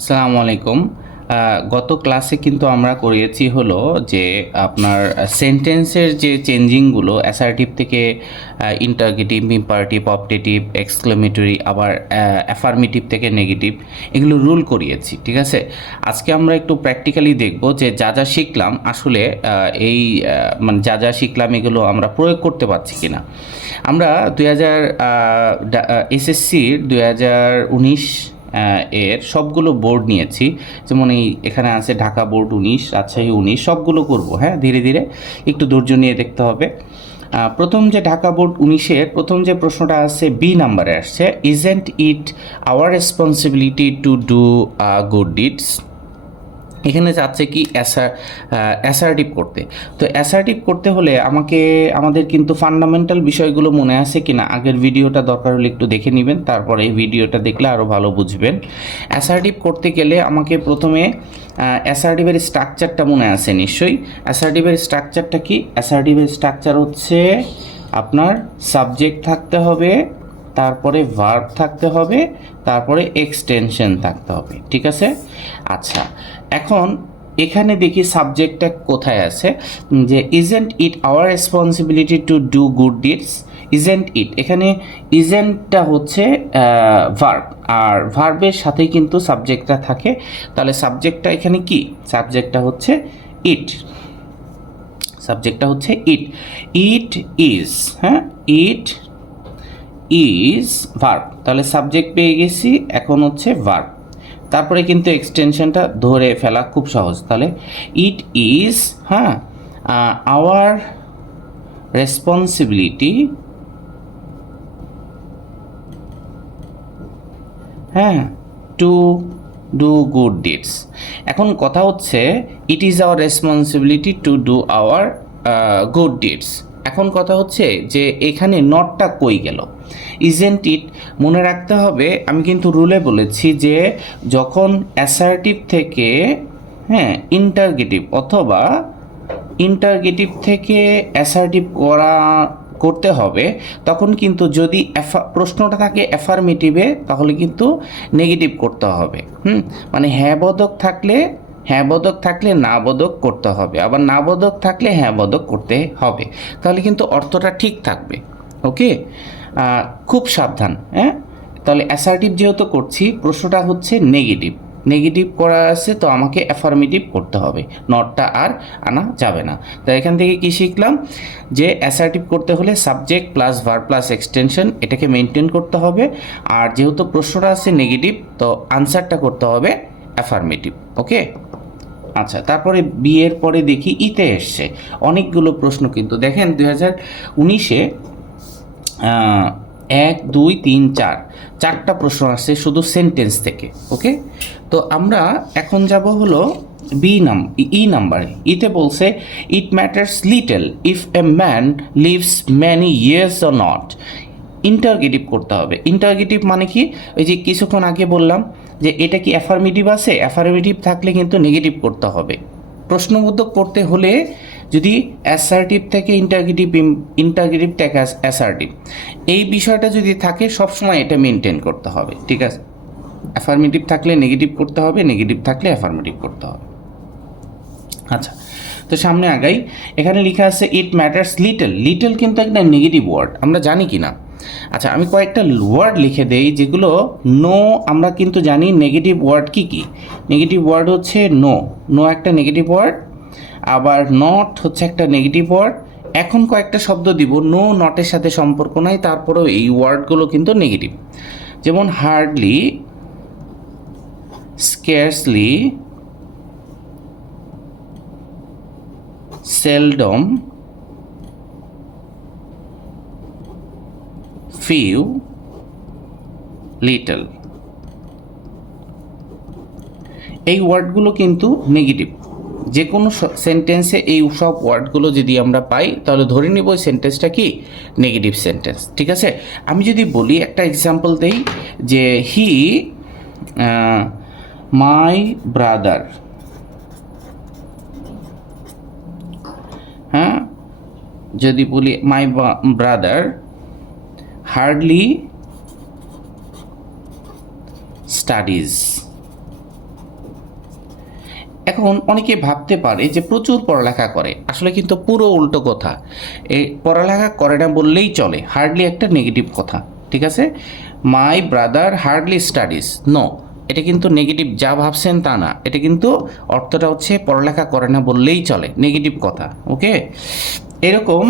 আসসালামু আলাইকুম। গত ক্লাসে কিন্তু আমরা করিয়েছি হলো যে আপনার সেন্টেন্সের যে চেঞ্জিংগুলো অ্যাসার্টিভ থেকে ইন্টারগেটিভ, ইম্পারেটিভ, অপটেটিভ, এক্সক্লেমেটরি, আবার অ্যাফার্মেটিভ থেকে নেগেটিভ, এগুলো রুল করিয়েছি। ঠিক আছে, আজকে আমরা একটু প্র্যাকটিক্যালি দেখব যে যা যা শিখলাম আসলে মানে যা যা শিখলাম এগুলো আমরা প্রয়োগ করতে পারছি কিনা। আমরা 2000 এসএসসির 2019 এর সবগুলো বোর্ড নিয়েছি। যেমন এখানে আছে ঢাকা বোর্ড 19, রাজশাহী 19, সবগুলো করব। হ্যাঁ, ধীরে ধীরে একটু ধৈর্য নিয়ে দেখতে হবে। প্রথম যে ঢাকা বোর্ড 19-এর প্রথম যে প্রশ্নটা আছে বি নাম্বারে আসছে, isn't it our responsibility to do good deeds. এখানে চাচ্ছে কি অ্যাসার্টিভ করতে। তো অ্যাসার্টিভ করতে হলে আমাদের কিন্তু ফান্ডামেন্টাল বিষয়গুলো মনে আছে কিনা আগের ভিডিওটা দরকার হলে একটু দেখে নেবেন, তারপরে এই ভিডিওটা দেখলে আরও ভালো বুঝবেন। অ্যাসার্টিভ করতে গেলে আমাকে প্রথমে অ্যাসার্টিভের স্ট্রাকচারটা মনে আছে নিশ্চয়ই। অ্যাসার্টিভের স্ট্রাকচারটা কি? অ্যাসার্টিভের স্ট্রাকচার হচ্ছে আপনার সাবজেক্ট থাকতে হবে, তারপরে ভার্ব থাকতে হবে, তারপরে এক্সটেনশন থাকতে হবে। ঠিক আছে? আচ্ছা, এখন এখানে দেখি সাবজেক্টটা কোথায় আছে, যে isn't it our responsibility to do good deeds. Isn't it, এখানে ইজেন্টটা হচ্ছে ভার্ব, আর ভার্বের সাথেই কিন্তু সাবজেক্টটা থাকে। তাহলে সাবজেক্টটা এখানে কি? সাবজেক্টটা হচ্ছে ইট। সাবজেক্টটা হচ্ছে ইট। ইট ইজ, হ্যাঁ, ইট ইজ ভার্ব। তাহলে সাবজেক্ট পেয়ে গেছি, এখন হচ্ছে ভার্ব। তারপরে কিন্তু এক্সটেনশনটা ধরে ফেলা খুব সহজ। তাহলে ইট ইজ, হ্যাঁ, আওয়ার রেসপন্সিবিলিটি, হ্যাঁ, টু ডু গুড ডিডস। এখন কথা হচ্ছে it is our responsibility to do our good deeds. এখন কথা হচ্ছে যে এখানে নটটা কই গেল? ইজেন্ট ইট মনে রাখতে হবে, আমি কিন্তু রুলে বলেছি যে যখন অ্যাসার্টিভ থেকে, হ্যাঁ, ইন্টারগেটিভ অথবা ইন্টারগেটিভ থেকে অ্যাসার্টিভ করতে হবে, তখন কিন্তু যদি প্রশ্নটা থাকে অ্যাফার্মেটিভে তাহলে কিন্তু নেগেটিভ করতে হবে। মানে হ্যাঁ বোধক থাকলে হ্যাঁ বোধক থাকলে না বোধক করতে হবে, আবার না বোধক থাকলে হ্যাঁ বোধক করতে হবে। তাহলে কিন্তু অর্থটা ঠিক থাকবে। ওকে, খুব সাবধান। হ্যাঁ, তাহলে অ্যাসার্টিভ যেহেতু করছি, প্রশ্নটা হচ্ছে নেগেটিভ। নেগেটিভ করা আছে তো আমাকে অ্যাফার্মেটিভ করতে হবে, নটটা আর আনা যাবে না। তো এখান থেকে কি শিখলাম, যে অ্যাসার্টিভ করতে হলে subject plus verb plus extension এটাকে মেনটেন করতে হবে। আর যেহেতু প্রশ্নটা আছে নেগেটিভ, তো আনসারটা করতে হবে অ্যাফার্মেটিভ। ওকে, আচ্ছা, তারপরে বি এর পরে দেখি ইতে এসছে অনেকগুলো প্রশ্ন। কিন্তু দেখেন 2019-এ 1, 2, 3, 4 চারটা প্রশ্ন আসছে শুধু সেন্টেন্স থেকে। ওকে, তো আমরা এখন যাব হলো ই নাম্বারে। ইতে বলছে it matters little if a man lives many years or not. Interrogative করতে হবে। ইন্টারগেটিভ মানে কি? ওই যে কিছুক্ষণ আগে বললাম যে এটা কি অ্যাফার্মেটিভ আছে, অ্যাফার্মেটিভ থাকলে কিন্তু নেগেটিভ করতে হবে। প্রশ্নবোধক করতে হলে যদি অ্যাসার্টিভ থেকে ইন্টারগেটিভ, ইন্টারগেটিভ থেকে অ্যাসার্টিভ, এই বিষয়টা যদি থাকে সবসময় এটা মেনটেন করতে হবে। ঠিক আছে, অ্যাফার্মেটিভ থাকলে নেগেটিভ করতে হবে, নেগেটিভ থাকলে অ্যাফার্মেটিভ করতে হবে। আচ্ছা, তো সামনে আগাই। এখানে লেখা আছে ইট ম্যাটার্স লিটল। লিটল কিন্তু একটা নেগেটিভ ওয়ার্ড, আমরা জানি কি না? আচ্ছা, আমি কয়েকটা ওয়ার্ড লিখে দেই যেগুলো নো। আমরা কিন্তু জানি নেগেটিভ ওয়ার্ড কি কি। নেগেটিভ ওয়ার্ড হচ্ছে নো। নো একটা নেগেটিভ ওয়ার্ড, আবার নট হচ্ছে একটা নেগেটিভ ওয়ার্ড। এখন কয়েকটা শব্দ দিব নো নটের সাথে সম্পর্ক নাই, তারপরেও এই ওয়ার্ডগুলো কিন্তু নেগেটিভ। যেমন hardly, scarcely, seldom, few, little। এই ওয়ার্ডগুলো কিন্তু নেগেটিভ। যে কোনো সেন্টেন্সে এই সব ওয়ার্ডগুলো যদি আমরা পাই তাহলে ধরে নিব ওই সেন্টেন্সটা কি নেগেটিভ সেন্টেন্স। ঠিক আছে, আমি যদি বলি একটা এক্সাম্পল দেই যে হি মাই ব্রাদার, হ্যাঁ, যদি বলি মাই ব্রাদার হার্ডলি স্টাডিজ, এখন অনেকে ভাবতে পারে যে প্রচুর পড়ালেখা করে, আসলে কিন্তু পুরো উল্টো কথা। এই পড়ালেখা করে না বললেই চলে, হার্ডলি একটা নেগেটিভ কথা, ঠিক আছে। My brother hardly studies, no, এটা কিন্তু নেগেটিভ, যা ভাবছেন তা না, এটা কিন্তু অর্থটা হচ্ছে পড়ালেখা করে না বললেই চলে, নেগেটিভ কথা, ওকে। এরকম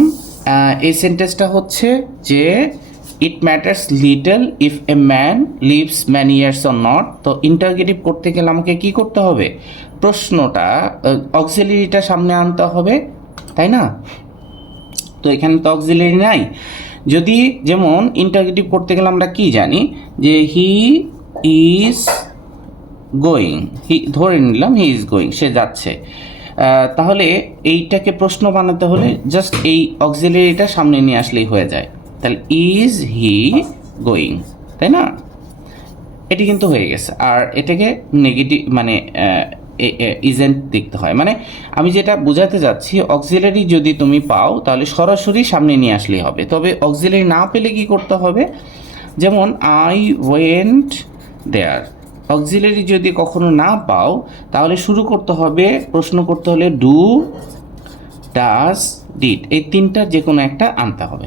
এই সেন্টেন্সটা হচ্ছে যে it matters little if a man lives many years or not. তো ইন্টারগেটিভ করতে গেলে আমাকে কি করতে হবে, প্রশ্নটা অক্সিলারিটা সামনে আনতে হবে, তাই না। তো এখানে তো অক্সিলারি নাই। যদি যেমন ইন্টারগেটিভ করতে গেলে আমরা কি জানি যে হি ইজ গোয়িং, ধরে নিলাম হি ইজ গোয়িং, সে যাচ্ছে। তাহলে এইটাকে প্রশ্ন বানাতে হলে জাস্ট এই অক্সিলারিটা সামনে নিয়ে আসলেই হয়ে যায়। তাহলে ইজ হি গোয়িং, তাই না, এটি কিন্তু হয়ে গেছে। আর এটাকে নেগেটিভ মানে ইজেন্ট দেখতে হয়, মানে আমি যেটা বোঝাতে যাচ্ছি, অক্সিলারি যদি তুমি পাও তাহলে সরাসরি সামনে নিয়ে আসলেই হবে। তবে অক্সিলারি না পেলে কি করতে হবে, যেমন আই ওয়েন্ট দেয়ার, অক্সিলারি যদি কখনো না পাও তাহলে শুরু করতে হবে, প্রশ্ন করতে হলে ডু, ডাজ, ডিড, এই তিনটার যে কোনো একটা আনতে হবে,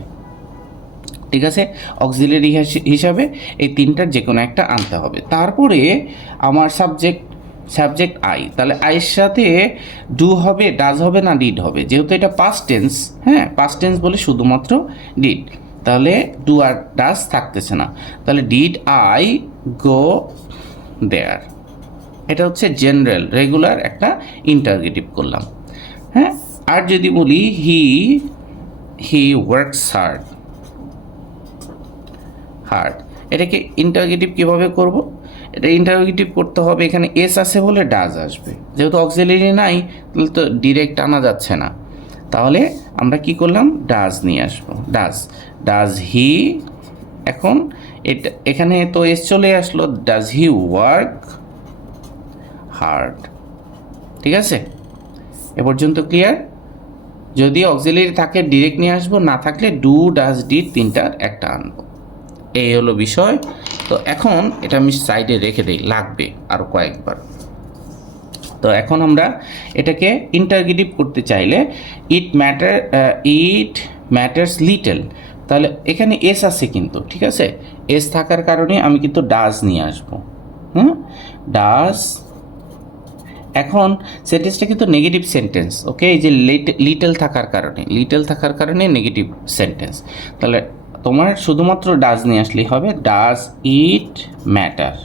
ঠিক আছে। অক্সিলারি হিসাবে এই তিনটার যে কোনো একটা আনতে হবে। তারপরে আমার সাবজেক্ট আই, তাহলে আইয়ের সাথে ডু হবে, ডাজ হবে না ডিড হবে, যেহেতু এটা পাস্ট টেন্স, হ্যাঁ পাস্ট টেন্স বলে শুধুমাত্র ডিড, তাহলে ডু আর ডাজ থাকতেছে না, তাহলে ডিড আই গো দেয়ার। এটা হচ্ছে জেনারেল রেগুলার একটা ইন্টারগেটিভ করলাম, হ্যাঁ। আর যদি বলি হি ওয়ার্কস হার্ড, এটাকে ইন্টারগেটিভ কীভাবে করব, এটা ইন্টারগেটিভ করতে হবে, এখানে এস আছে বলে ডাজ আসবে, যেহেতু অক্সিলারি নাই তাহলে তো ডিরেক্ট আনা যাচ্ছে না, তাহলে আমরা কি করলাম, ডাজ নিয়ে আসবো, ডাজ হি। এখন এটা এখানে তো এস চলে আসলো, ডাজ হি ওয়ার্ক হার্ড, ঠিক আছে। এ পর্যন্ত ক্লিয়ার। যদি অক্সিলারি থাকে ডিরেক্ট নিয়ে আসবো, না থাকলে ডু, ডাজ, ডিড তিনটার একটা আনবো, এই হলো বিষয়। তো এখন এটা আমি সাইডে রেখে দিই, লাগবে আরও কয়েকবার। তো এখন আমরা এটাকে ইন্টারগেটিভ করতে চাইলে ইট ম্যাটার্স লিটল, তাহলে এখানে এস আছে কিন্তু, ঠিক আছে, এস থাকার কারণে আমি কিন্তু ডাজ নিয়ে আসবো, ডাজ। এখন সেন্টেন্সটা কিন্তু নেগেটিভ সেন্টেন্স, ওকে, এই যে লিটল থাকার কারণে নেগেটিভ সেন্টেন্স, তাহলে তোমার শুধুমাত্র ডাজ নিয়ে আসলেই হবে, ডাজ ইট ম্যাটার,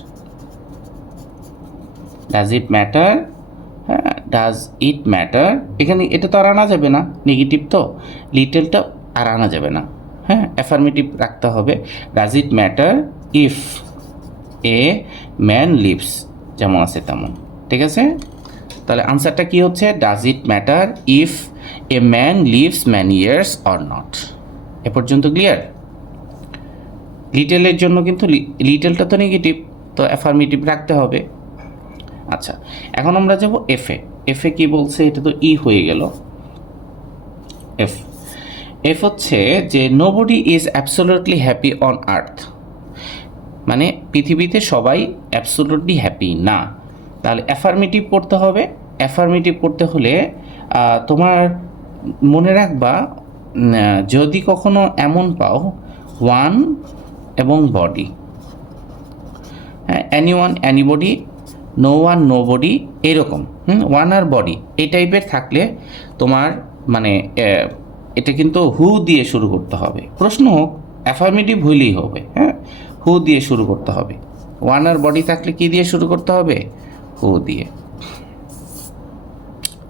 হ্যাঁ ডাজ ইট ম্যাটার। এখানে এটা তো আর আনা যাবে না, নেগেটিভ তো, লিটলটা আর আনা যাবে না, হ্যাঁ অ্যাফার্মেটিভ রাখতে হবে, does it matter if a man lives, যেমন আছে তেমন, ঠিক আছে। তাহলে আনসারটা কি হচ্ছে, does it matter if a man lives many years or not. এ পর্যন্ত ক্লিয়ার। লিটেলের জন্য কিন্তু লিটেলটা তো নেগেটিভ, তো অ্যাফার্মেটিভ রাখতে হবে। আচ্ছা, এখন আমরা যাব এফে কি বলছে, এটা তো ই হয়ে গেল। এফ হচ্ছে যে nobody is absolutely happy on earth, মানে পৃথিবীতে সবাই অ্যাবসোলিউটলি হ্যাপি না, তাহলে অ্যাফার্মেটিভ করতে হবে। অ্যাফার্মেটিভ করতে হলে তোমার মনে রাখবা, যদি কখনো এমন পাও ওয়ান এবং বডি, হ্যাঁ anyone anybody, no one no body, এরকম ওয়ান আর বডি এই টাইপের থাকলে তোমার মানে এটা কিন্তু হু দিয়ে শুরু করতে হবে, প্রশ্ন হোক অ্যাফার্মেটিভ হইলেই হবে, হ্যাঁ হু দিয়ে শুরু করতে হবে। ওয়ান আর বডি থাকলে কি দিয়ে শুরু করতে হবে, হু দিয়ে,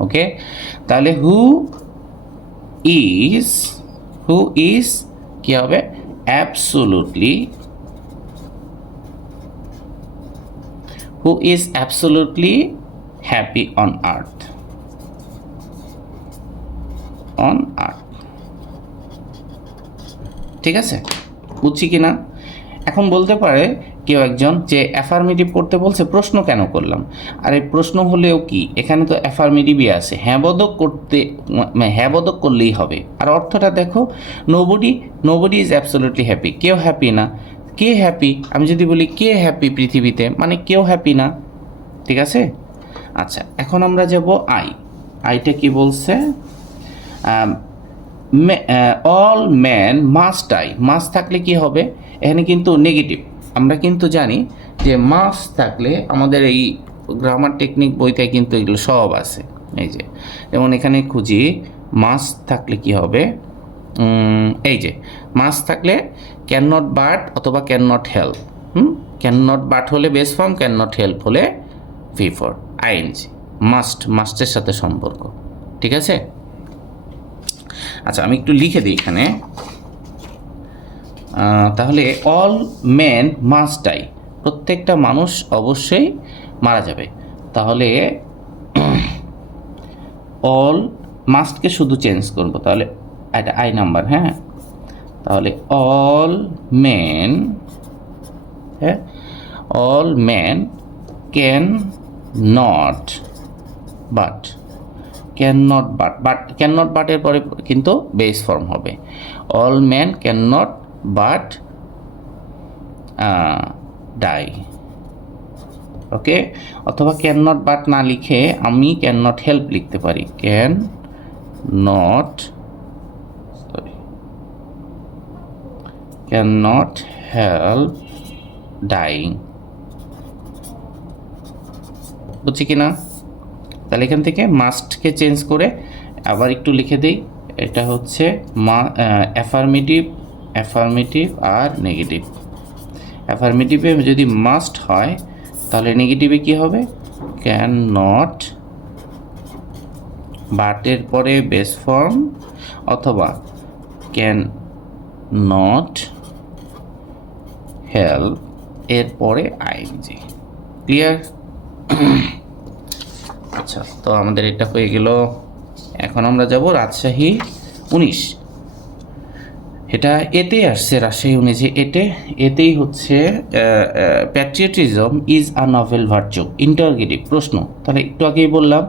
ওকে। তাহলে হু ইজ কি হবে, absolutely, who is absolutely happy on earth, ঠিক আছে, বুঝছি কিনা। এখন বলতে পারে কেউ একজন যে অ্যাফার্মেটিভ করতে বলছে, প্রশ্ন কেন করলাম, আর এই প্রশ্ন হলেও কি, এখানে তো অ্যাফার্মেটিভই আছে, হ্যাঁবোধক করলেই হবে। আর অর্থটা দেখো, নোবডি ইজ অ্যাবসোলিউটলি হ্যাপি, কেউ হ্যাপি না, কে হ্যাপি, আমি যদি বলি কে হ্যাপি পৃথিবীতে, মানে কেউ হ্যাপি না, ঠিক আছে। আচ্ছা, এখন আমরা যাব আইটা কি বলছে? অল ম্যান মাস্ট মাস্ট থাকলে কি হবে? এখানে কিন্তু নেগেটিভ। আমরা কিন্তু জানি যে মাস্ট থাকলে আমাদের এই গ্রামার টেকনিক বইতে কিন্তু এগুলো সব আছে। এই যে যেমন এখানে খুঁজি, মাস্ট থাকলে কি হবে? এই যে মাস্ট থাকলে ক্যান নট বাট অথবা can not help. Can not but হলে base form, can not help হলে V4 আইএনজি। মাস্টের সাথে সম্পর্ক, ঠিক আছে? আচ্ছা, আমি একটু লিখে দিই এখানে। তাহলে অল মেন মাস্ট ডাই, প্রত্যেকটা মানুষ অবশ্যই মারা যাবে। তাহলে অল মাস্টকে শুধু চেঞ্জ করব, তাহলে এটা আই নাম্বার। হ্যাঁ, তাহলে অল মেন, হ্যাঁ, all man can not but, can not can not বাটের পরে কিন্তু বেস ফর্ম হবে। All man can not but die. Okay, অথবা ক্যান নট বাট না লিখে আমি ক্যান নট হেল্প লিখতে পারি। Can not help dying. বুঝছি কি না? তাহলে এখান থেকে মাস্টকে চেঞ্জ করে আবার একটু লিখে দিই। এটা হচ্ছে অ্যাফার্মেটিভ আর নেগেটিভ। অ্যাফার্মেটিভে যদি মাস্ট হয় তাহলে নেগেটিভে কি হবে? ক্যান নট বাটের পরে বেস ফর্ম অথবা ক্যান নট হেল্প এর পরে আইএনজি। ক্লিয়ার? আচ্ছা, তো আমাদের এটা হয়ে গেল। এখন আমরা যাব রাজশাহী 19। এটা এতে আসছে, রাজশাহী 19 এতেই হচ্ছে patriotism is a novel virtue. Interrogative প্রশ্ন। তাহলে একটু আগেই বললাম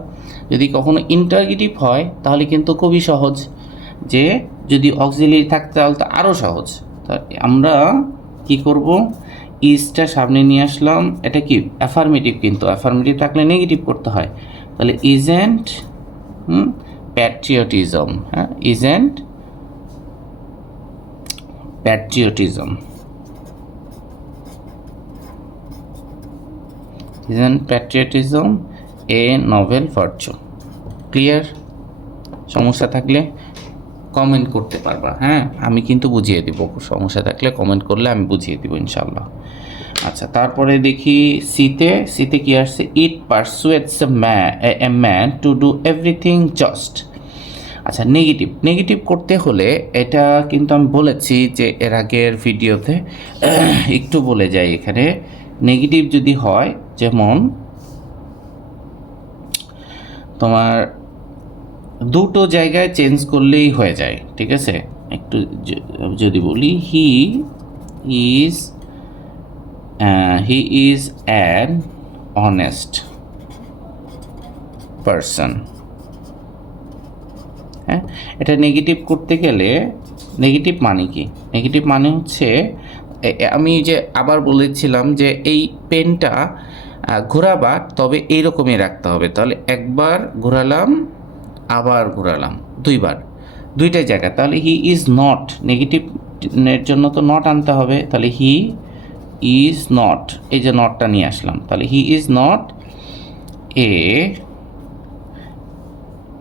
যদি কখনো ইন্টারগেটিভ হয় তাহলে কিন্তু খুবই সহজ, যে যদি অক্সিলিয়ারি থাকতে তাহলে তো আরও সহজ। তা আমরা কি করব? ইজটা সামনে নিয়ে আসলাম। এটা কি অ্যাফার্মেটিভ, কিন্তু অ্যাফার্মেটিভ থাকলে নেগেটিভ করতে হয়। তাহলে ইজেন্ট প্যাট্রিয়টিজম, হ্যাঁ, isn't patriotism A novel virtue. Clear? সমস্যা থাকলে কমেন্ট করতে পারবা। হ্যাঁ, আমি কিন্তু বুঝিয়ে দিব। সমস্যা থাকলে কমেন্ট করলে আমি বুঝিয়ে দিব ইনশাল্লাহ। আচ্ছা, তারপরে দেখি সিতে কি আসছে? It persuades a man to do everything just. আচ্ছা, নেগেটিভ করতে হলে এটা কিন্তু আমি বলেছি যে এর আগের ভিডিওতে, একটু বলে যাই এখানে। নেগেটিভ যদি হয়, যেমন তোমার দুটো জায়গায় চেঞ্জ করলেই হয়ে যায়, ঠিক আছে? একটু যদি বলি he is an honest person. হ্যাঁ, এটা নেগেটিভ করতে গেলে, নেগেটিভ মানে কি? নেগেটিভ মানে হচ্ছে, আমি যে আবার বলেছিলাম যে এই পেনটা ঘোরাবা তবে এইরকমই রাখতে হবে। তাহলে একবার ঘোরালাম, আবার ঘোরালাম, দুইটাই জায়গা। তাহলে হি ইজ নট, নেগেটিভের জন্য তো নট আনতে হবে। তাহলে হি ইজ নট, এই যে নটটা নিয়ে আসলাম। তাহলে হি ইজ নট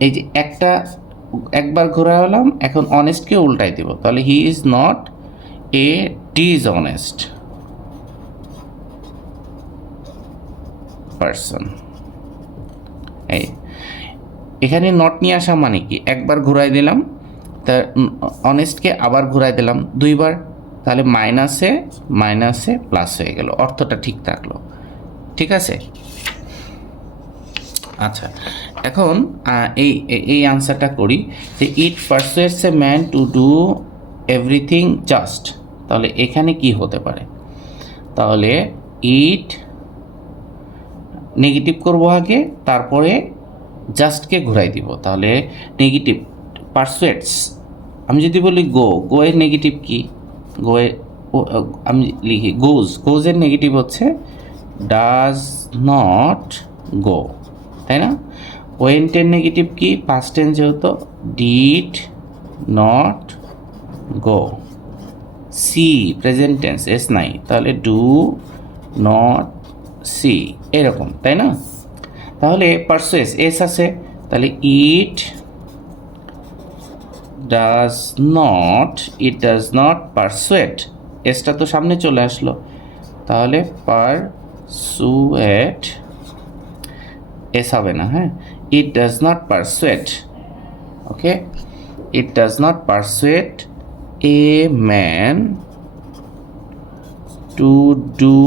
এই যে একবার ঘোরালাম, এখন অনেস্টকে উল্টাই দিব। তাহলে he is not A dishonest person. এখানে নট নিয়ে আসা মানে কি? একবার ঘুরাই দিলাম, তা অনেস্টকে আবার ঘুরাই দিলাম দুইবার, তাহলে মাইনাসে প্লাস হয়ে গেল, অর্থটা ঠিক থাকলো। ঠিক আছে? আচ্ছা, এখন এই আনসারটা করি যে it persuades a man to do everything just. তাহলে এখানে কি হতে পারে? তাহলে ইট নেগেটিভ করবো আগে, তারপরে জাস্টকে ঘুরাই দিব। তাহলে নেগেটিভ পারসুয়েটস, আমি যদি বলি গো এর নেগেটিভ কি? আমি লিখি গোজের নেগেটিভ হচ্ছে ডাজ নট গো, তাই না? ওয়েন্ট এর নেগেটিভ কি? পাস্ট টেন্স যেহেতু, did not go. See present tense, S নাই, তাহলে ডু নট সি, এরকম, তাই না? তাহলে পারসুয়েস এস আছে, তাহলে ইট ডাজ নট পারসুয়েট, এসটা তো সামনে চলে আসলো, তাহলে পারসুয়েট এস হবে না, হ্যাঁ? It does not persuade, okay, it does not persuade a man to do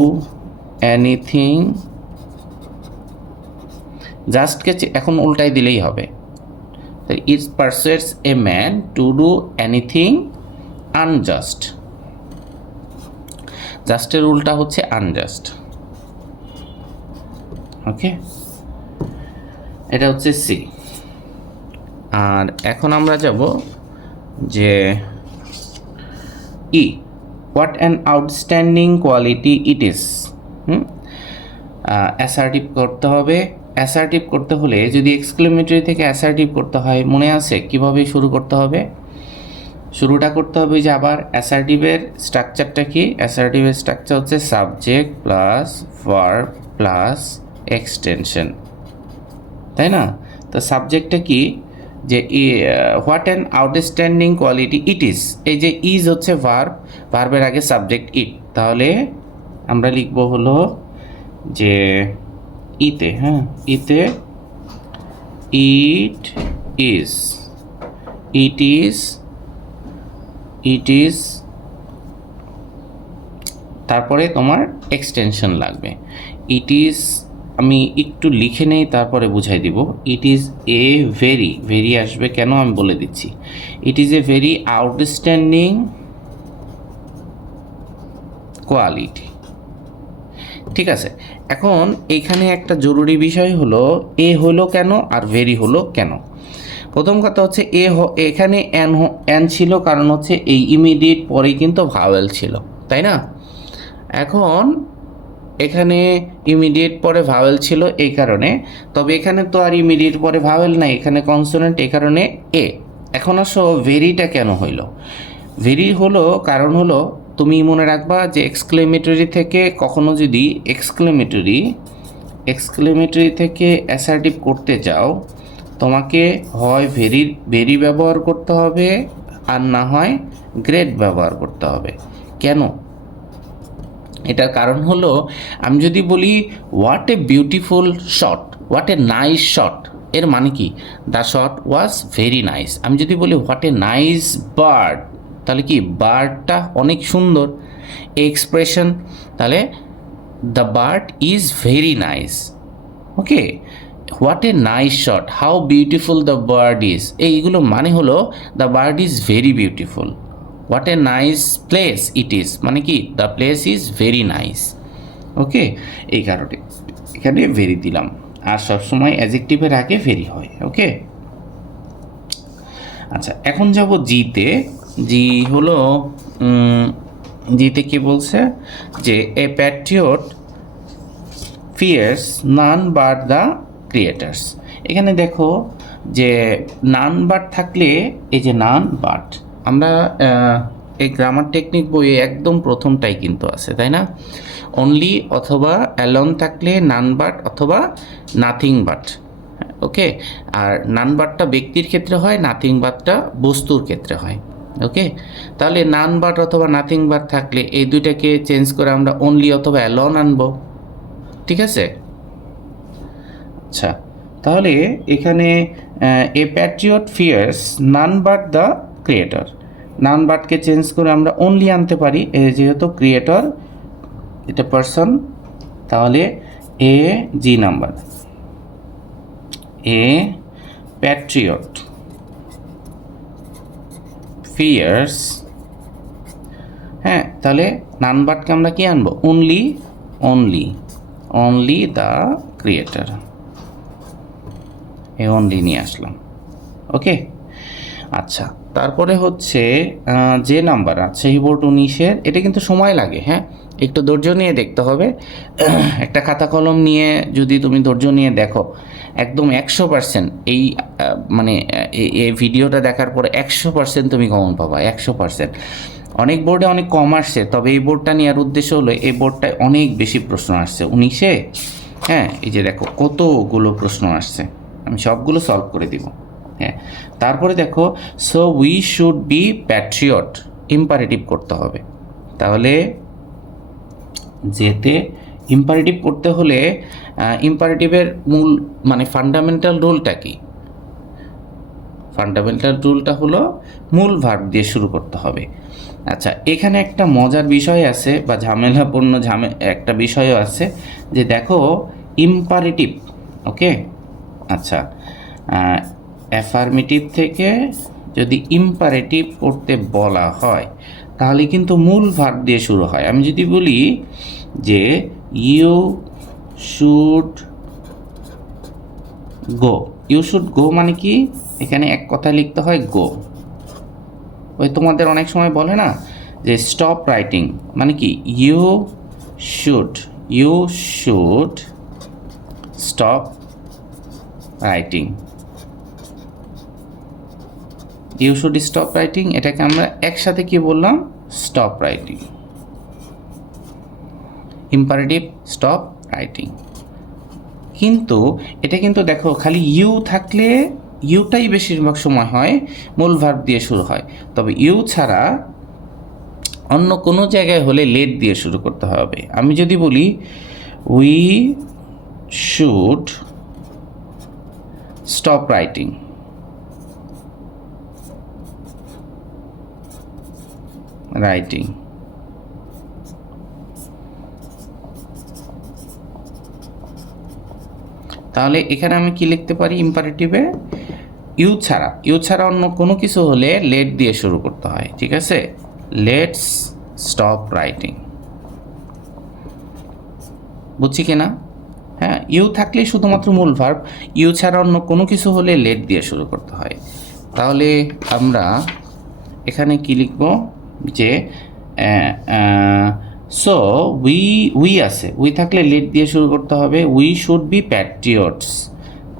anything, জাস্টকে এখন উল্টাই দিলেই হবে, it persuades a man to do anything unjust, জাস্টের উল্টা হচ্ছে আনজাস্ট, ওকে, এটা হচ্ছে সি। আর এখন আমরা যাব যে E, what an outstanding quality it is. Assertive করতে হবে। অ্যাসার্টিভ করতে হলে যদি এক্সক্লেমেটরি থেকে অ্যাসার্টিভ করতে হয়, মনে আছে কিভাবে শুরু করতে হবে? শুরুটা করতে হবে যে আবার অ্যাসার্টিভের স্ট্রাকচারটা কি? অ্যাসার্টিভের স্ট্রাকচার হচ্ছে subject plus verb plus extension, তাই না? তো সাবজেক্টটা কি? যে what an outstanding quality it is, এই যে ইজ হচ্ছে ভার্ব, ভার্বের আগে সাবজেক্ট ইট, তাহলে আমরা লিখব হলো যে ইতে, হ্যাঁ, ইতে it is, it is, it is, তারপরে তোমার এক্সটেনশন লাগবে। ইট ইজ আমি একটু লিখে নেই, তারপরে বুঝাই দিব। It is a very, very আসবে কেন আমি বলে দিচ্ছি। It is a very outstanding quality, ঠিক আছে? এখন এখানে একটা জরুরি বিষয় হলো এ হলো কেন আর ভেরি হলো কেন। প্রথম কথা হচ্ছে এখানে অ্যান ছিল, কারণ হচ্ছে এই ইমিডিয়েট পরেই কিন্তু ভাওয়েল ছিল, তাই না? এখন এখানে ইমিডিয়েট পরে ভাওয়েল ছিল এই কারণে, তবে এখানে তো আর ইমিডিয়েট পরে ভাওয়েল নাই, এখানে কনসোনেন্ট, এই কারণে এ। এখন আসো ভেরিটা কেন হইল? ভেরি হলো কারণ হলো, তুমি মনে রাখবা যে এক্সক্লেমেটরি থেকে কখনো যদি এক্সক্লেমেটরি থেকে অ্যাসার্টিভ করতে যাও, তোমাকে হয় ভেরি ব্যবহার করতে হবে, আর না হয় গ্রেট ব্যবহার করতে হবে। কেন? এটার কারণ হলো, আমি যদি বলি what a beautiful shot, what a nice shot, এর মানে কি? The shot was very nice. আমি যদি বলি হোয়াট এ নাইস বার্ড, তাহলে কি? বার্ডটা অনেক সুন্দর, এক্সপ্রেশন, তাহলে the bird is very nice, okay. What a nice shot, how beautiful the bird is, এইগুলো মানে হলো the bird is very beautiful. What a nice place it is, মানে কি? The place is very nice, okay. এই কারণে এখানে very দিলাম, আর সবসময় অ্যাডজেক্টিভের আগে ভেরি হয়, ওকে। আচ্ছা, এখন যাব জিতে। জি হলো, জিতে কি বলছে যে a patriot fears none but the creators. এখানে দেখো যে নান বাট থাকলে, এই যে নান বাট, আমরা এই গ্রামার টেকনিক বইয়ে একদম প্রথমটাই কিন্তু আছে, তাই না? অনলি অথবা অ্যালন থাকলে নান বাট অথবা নাথিং বাট, ওকে। আর নান বাটটা ব্যক্তির ক্ষেত্রে হয়, নাথিং বাটটা বস্তুর ক্ষেত্রে হয়, ওকে। তাহলে নান বাট অথবা নাথিং বাট থাকলে এই দুইটাকে চেঞ্জ করে আমরা অনলি অথবা অ্যালন আনবো, ঠিক আছে? আচ্ছা, তাহলে এখানে a patriot fears none but the creator, none বাটকে চেঞ্জ করে আমরা অনলি আনতে পারি, যেহেতু ক্রিয়েটর এটা পারসন, তাহলে এ জি নাম্বার, এ প্যাট্রিয়ট ফিয়ার্স, হ্যাঁ, তাহলে নান বাটকে আমরা কি আনবো? Only the creator, A only নিয়ে আসলাম, ওকে। আচ্ছা, তারপরে হচ্ছে যে নাম্বার আছে হিবোর্ড 19-এর, এটা কিন্তু সময় লাগে, হ্যাঁ। একটু ধৈর্য নিয়ে দেখতে হবে। একটা খাতা কলম নিয়ে যদি তুমি ধৈর্য নিয়ে দেখো, একদম 100% এই মানে এই ভিডিওটা দেখার পরে 100% তুমি কমন পাবা, 100%। অনেক বোর্ডে অনেক কম আসছে, তবে এই বোর্ডটা নেওয়ার উদ্দেশ্য হলো এই বোর্ডটায় অনেক বেশি প্রশ্ন আসছে 19-এ। হ্যাঁ, এই যে দেখো কতগুলো প্রশ্ন আসছে, আমি সবগুলো সলভ করে দিব। হ্যাঁ, তারপরে দেখো, so we should B Patriot, imperative করতে হবে। তাহলে যেতে ইম্পারেটিভ করতে হলে ইম্পারেটিভের মূল মানে ফান্ডামেন্টাল রুলটা কি? ফান্ডামেন্টাল রুলটা হলো মূল ভার্ব দিয়ে শুরু করতে হবে। আচ্ছা, এখানে একটা মজার বিষয় আছে বা ঝামেলাপূর্ণ একটা বিষয়ও আছে যে দেখো ইম্পারেটিভ, ওকে, আচ্ছা, অ্যাফার্মেটিভ থেকে যদি ইম্পারেটিভ করতে বলা হয় তাহলে কিন্তু মূল ভার্ব দিয়ে শুরু হয়। আমি যদি বলি যে you should go, you should go মানে কি? এখানে এক কথায় লিখতে হয় গো। ওই তোমাদের অনেক সময় বলে না যে স্টপ রাইটিং, মানে কি? You should stop writing, you should stop writing, এটাকে আমরা একসাথে কি বললাম? Stop writing, imperative stop writing. কিন্তু এটা কিন্তু দেখো খালি ইউ থাকলে ইউটাই বেশিরভাগ সময় হয় মূল ভার্ব দিয়ে শুরু হয়, তবে ইউ ছাড়া অন্য কোনো জায়গায় হলে লেট দিয়ে শুরু করতে হবে। আমি যদি বলি উই শুড স্টপ রাইটিং, তাহলে এখানে আমি কি লিখতে পারি? ইম্পারেটিভে ইউ ছাড়া অন্য কোনো কিছু হলে লেট দিয়ে শুরু করতে হয়, ঠিক আছে? লেটস স্টপ রাইটিং, বুঝছি কিনা? হ্যাঁ, ইউ থাকলেই শুধুমাত্র মূল ভার্ব, ইউ ছাড়া অন্য কোনো কিছু হলে লেট দিয়ে শুরু করতে হয়। তাহলে আমরা এখানে কি লিখব? যে সো উই আছে, উই থাকলে লেট দিয়ে শুরু করতে হবে, উই শুড বি প্যাট্রিয়টস।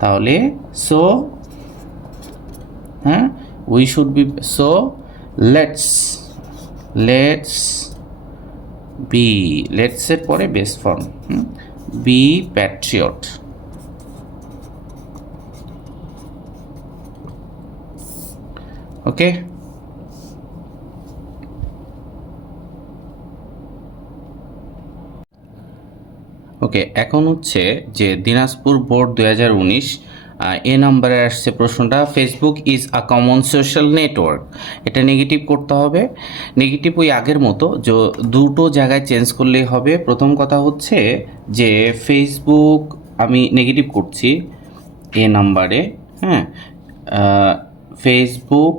তাহলে সো, হ্যাঁ, we should be, so let's be, লেটসের পরে base form, be patriot. Okay, এখন হচ্ছে যে দিনাজপুর বোর্ড 2019 এ নাম্বারে আসছে প্রশ্নটা, Facebook is a common social network. এটা নেগেটিভ করতে হবে। নেগেটিভ ওই আগের মতো যে দুটো জায়গায় চেঞ্জ করলেই হবে। প্রথম কথা হচ্ছে যে ফেসবুক আমি নেগেটিভ করছি এ নাম্বারে, হ্যাঁ, ফেসবুক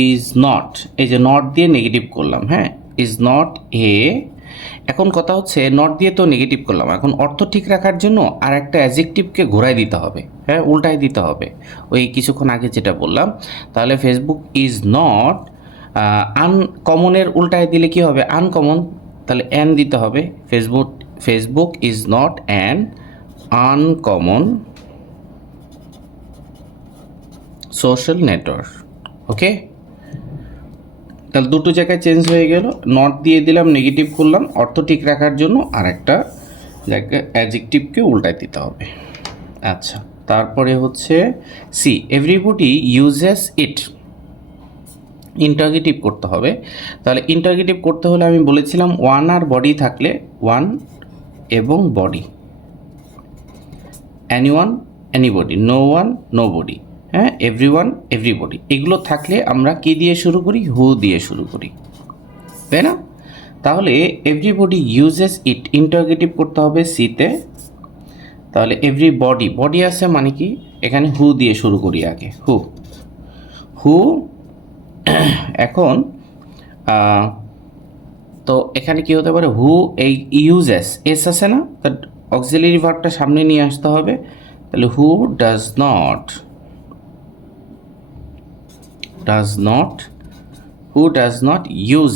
ইজ নট, এই যে নট দিয়ে নেগেটিভ করলাম, হ্যাঁ, ইজ নট এ। এখন কথা হচ্ছে নট দিয়ে তো নেগেটিভ করলাম, এখন অর্থ ঠিক রাখার জন্য আর একটা অ্যাডজেক্টিভকে ঘোরাই দিতে হবে, হ্যাঁ, উল্টাই দিতে হবে, ওই কিছুক্ষণ আগে যেটা বললাম। তাহলে ফেসবুক ইজ নট আনকমনের উল্টায় দিলে কি হবে? আনকমন, তাহলে অ্যান দিতে হবে। Facebook is not an uncommon social network. Okay, তাহলে দুটো জায়গায় চেঞ্জ হয়ে গেল, নট দিয়ে দিলাম, নেগেটিভ করলাম, অর্থ ঠিক রাখার জন্য আর একটা জায়গায় অ্যাডজেক্টিভকে উল্টায় দিতে হবে। আচ্ছা, তারপরে হচ্ছে C, everybody uses it, interrogative করতে হবে। তাহলে ইন্টারগেটিভ করতে হলে আমি বলেছিলাম ওয়ান আর বডি থাকলে, ওয়ান এবং body, anyone anybody, no one no body, হ্যাঁ, এভরিওয়ান এভরিবডি, এগুলো থাকলে আমরা কি দিয়ে শুরু করি? হু দিয়ে শুরু করি, তাই না? তাহলে এভরিবডি ইউজেস ইট, ইন্টারগেটিভ করতে হবে সিতে। তাহলে এভরিবডি, বডি আছে মানে কি? এখানে হু দিয়ে শুরু করি আগে, হু। এখন তো এখানে কি হতে পারে? হু, এই ইউজেস, এস আছে না, তার অক্সিলারি ভার্বটা সামনে নিয়ে আসতে হবে। তাহলে who does not who does not use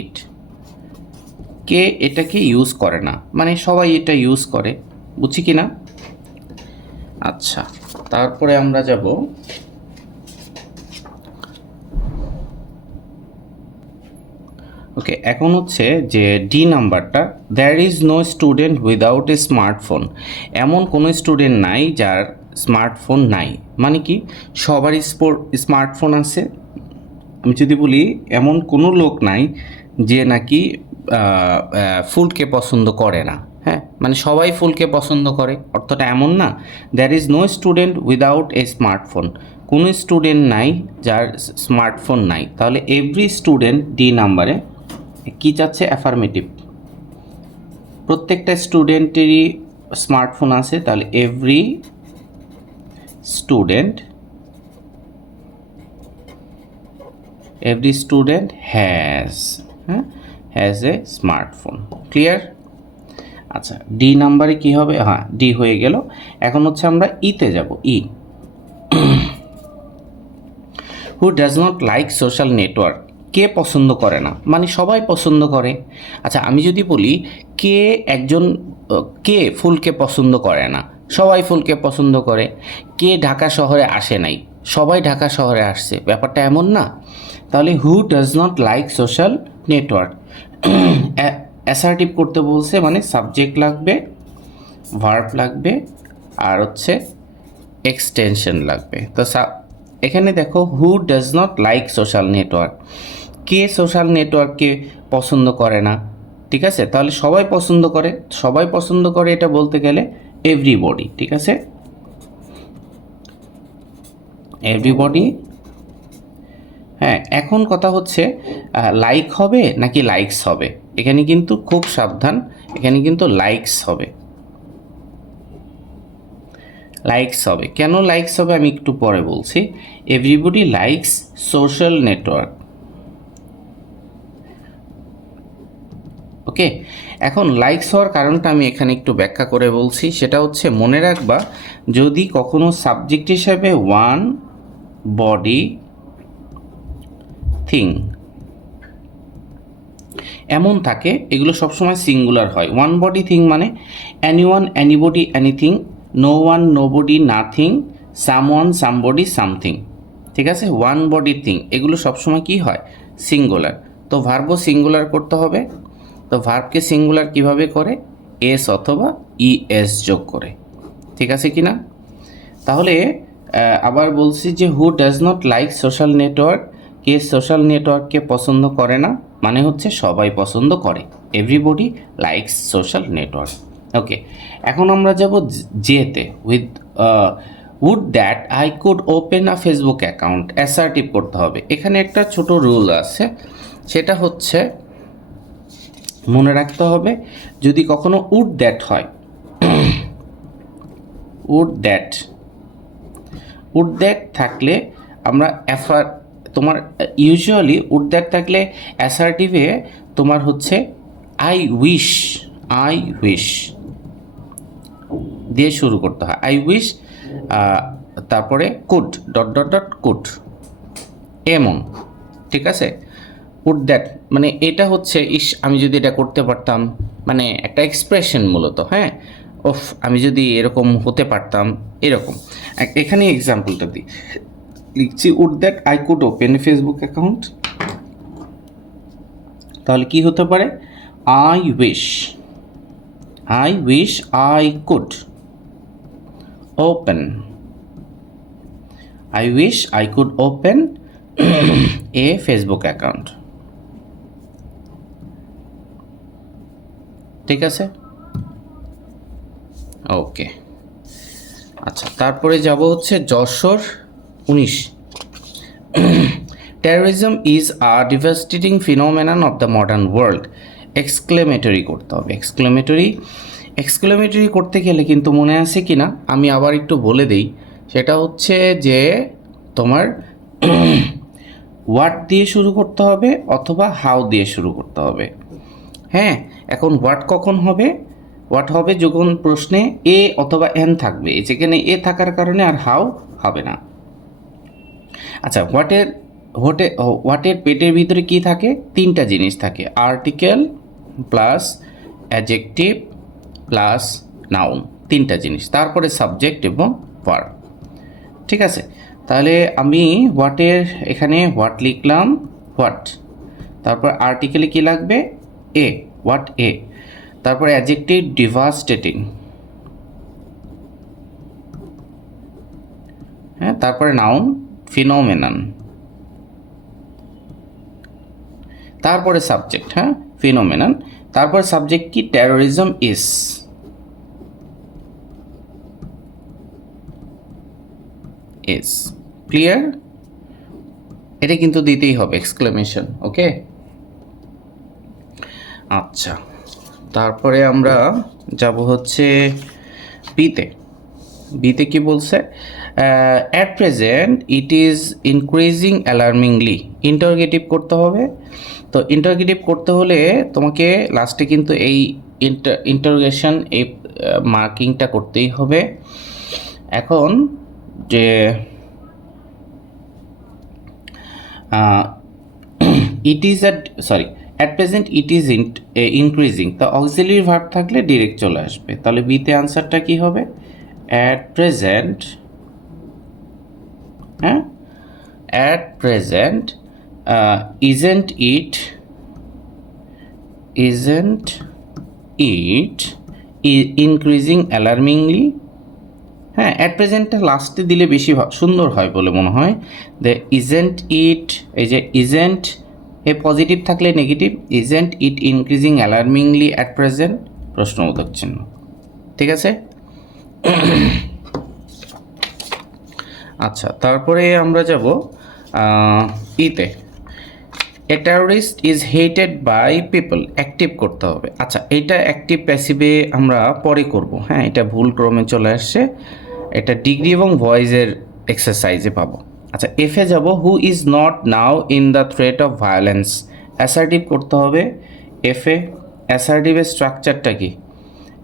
it, কে এটাকে ইউজ করে না, মানে সবাই এটা ইউজ করে, বুঝছি কি না? আচ্ছা, তারপরে আমরা যাব ওকে, এখন হচ্ছে যে ডি নাম্বারটা, there is no student without a smartphone, এমন কোনো স্টুডেন্ট নাই যার স্মার্টফোন নাই। মানে কি, সবারই স্মার্টফোন আছে। আমি যদি বলি এমন কোনো লোক নাই যে নাকি ফুলকে পছন্দ করে না, হ্যাঁ, মানে সবাই ফুলকে পছন্দ করে, অর্থটা এমন না। There is no student without a smartphone, কোনো স্টুডেন্ট নাই যার স্মার্টফোন নাই। তাহলে এভরি স্টুডেন্ট ডি নাম্বারে কী চাচ্ছে? অ্যাফার্মেটিভ, প্রত্যেকটা স্টুডেন্টেরই স্মার্টফোন আছে। তাহলে every student has a smartphone. Clear? আচ্ছা, ডি নাম্বারে কি হবে? হ্যাঁ, ডি হয়ে গেল। এখন হচ্ছে আমরা ইতে যাব। E, who does not like social network, কে পছন্দ করে না, মানে সবাই পছন্দ করে। আচ্ছা, আমি যদি বলি কে ফুলকে পছন্দ করে না, সবাই ফুলকে পছন্দ করে। কে ঢাকা শহরে আসে নাই, সবাই ঢাকা শহরে আসছে, ব্যাপারটা এমন না। তাহলে who does not like social network, assertive করতে বলছে, মানে সাবজেক্ট লাগবে, ভার্ব লাগবে, আর হচ্ছে এক্সটেনশন লাগবে। তো এখানে দেখো, হু does not like social network, কে সোশ্যাল নেটওয়ার্ককে পছন্দ করে না, ঠিক আছে? তাহলে সবাই পছন্দ করে, এটা বলতে গেলে এভরিবডি, ঠিক আছে? এভরিবডি। হ্যাঁ, এখন কথা হচ্ছে লাইক হবে নাকি লাইকস হবে? এখানে কিন্তু খুব সাবধান, এখানে কিন্তু লাইকস হবে। কেন লাইকস হবে আমি একটু পরে বলছি। Everybody likes social network. Okay, এখন লাইকস হওয়ার কারণটা আমি এখানে একটু ব্যাখ্যা করে বলছি। সেটা হচ্ছে, মনে রাখবা, যদি কখনো সাবজেক্ট হিসাবে ওয়ান বডি থিং এমন থাকে, এগুলো সবসময় সিঙ্গুলার হয়। ওয়ান বডি থিং মানে anyone, anybody, anything, no one, nobody, nothing, someone, somebody, something, ঠিক আছে? ওয়ান বডি থিং এগুলো সবসময় কি হয়? সিঙ্গুলার। তো ভার্বও সিঙ্গুলার করতে হবে। তো ভার্বকে সিঙ্গুলার কিভাবে করে? এস অথবা ইএস যোগ করে, ঠিক আছে কি না? তাহলে আবার বলছি যে who does not like social network, কে সোশ্যাল নেটওয়ার্ককে পছন্দ করে না, মানে হচ্ছে সবাই পছন্দ করে, everybody likes social network. Okay, এখন আমরা যাব জেতে, would that I could open a Facebook account, assertive করতে হবে। এখানে একটা ছোট রুল আছে, সেটা হচ্ছে মনে রাখতে হবে, যদি কখনো উড দ্যাট হয়, উড দ্যাট থাকলে আমরা তোমার ইউজুয়ালি উড দ্যাট থাকলে অ্যাসার্টিভে তোমার হচ্ছে আই উইশ দিয়ে শুরু করতে হয়। আই উইশ, তারপরে কুড কুড, এমন, ঠিক আছে? উড দ্যাট মানে এটা হচ্ছে, আমি যদি এটা করতে পারতাম, মানে একটা এক্সপ্রেশন মূলত। হ্যাঁ, আমি যদি এরকম হতে পারতাম, এরকম। এখানে এক্সাম্পলটা দিই, লিখছি would that I could open a Facebook account. তাহলে কি হতে পারে? I wish I could open, a Facebook account, ঠিক আছে? ওকে, আচ্ছা, তারপরে যাব হচ্ছে Jessore 19। Terrorism is a devastating phenomenon of the modern world. Exclamatory করতে হবে। এক্সক্লেমেটরি করতে গেলে কিন্তু মনে আছে কি না, আমি আবার একটু বলে দিই। সেটা হচ্ছে যে তোমার হোয়াট দিয়ে শুরু করতে হবে অথবা হাউ দিয়ে শুরু করতে হবে। হ্যাঁ, এখন হোয়াট কখন হবে? হোয়াট হবে যখন প্রশ্নে এ অথবা এন থাকবে, যেখানে এ থাকার কারণে আর হাউ হবে না। আচ্ছা, হোয়াটের হোয়াটের পেটের ভিতরে কি থাকে? তিনটা জিনিস থাকে, article plus adjective plus noun, তিনটা জিনিস, তারপরে সাবজেক্ট এবং ভার্ব। ঠিক আছে, তাহলে আমি হোয়াটের এখানে হোয়াট লিখলাম, হোয়াট, তারপর আর্টিকেলে কি লাগবে? এ, হোয়াট এ, তারপর অ্যাডজেক্টিভ ডিভাস্টেটিং, হ্যাঁ, তারপরে নাউন ফিনোমেনন, তারপরে সাবজেক্ট, হ্যাঁ, ফিনোমেনন, তারপরে সাবজেক্ট কি? Terrorism is, clear? এটা কিন্তু দিতেই হবে এক্সক্লেমেশন, ওকে। আচ্ছা, তারপরে আমরা যাব হচ্ছে বিতে। বিতে কি বলছে? At present it is increasing alarmingly, interrogative করতে হবে। তো ইন্টারোগেটিভ করতে হলে তোমাকে লাস্টে কিন্তু এই ইন্টারোগেশন, এই মার্কিংটা করতেই হবে। এখন যে it is at present it is increasing, তো অক্সিলারি ভার্ব থাকলে ডিরেক্ট চলে আসবে। তাহলে বিতে আনসারটা কি হবে? অ্যাট প্রেজেন্ট, হ্যাঁ, at present isn't it increasing alarmingly. হ্যাঁ, অ্যাট প্রেজেন্টটা লাস্টে দিলে বেশি সুন্দর হয় বলে মনে হয়। দ্য ইজেন্ট ইট, এই যে ইজেন্ট এ পজিটিভ থাকলে negative, isn't it increasing alarmingly at present, প্রশ্নবোধক চিহ্ন। ঠিক আছে। আচ্ছা, তারপরে আমরা যাব ইতে। A terrorist is hated by people, active করতে হবে। আচ্ছা, এটা অ্যাক্টিভ প্যাসিভে আমরা পরে করব, হ্যাঁ, এটা ভুল ক্রমে চলে আসছে, এটা ডিগ্রি এবং ভয়েসের এক্সারসাইজে পাবো। আচ্ছা, এফে যাব, হু is not now in the threat of violence, assertive করতে হবে এফে। অ্যাসার্টিভের স্ট্রাকচারটা কি?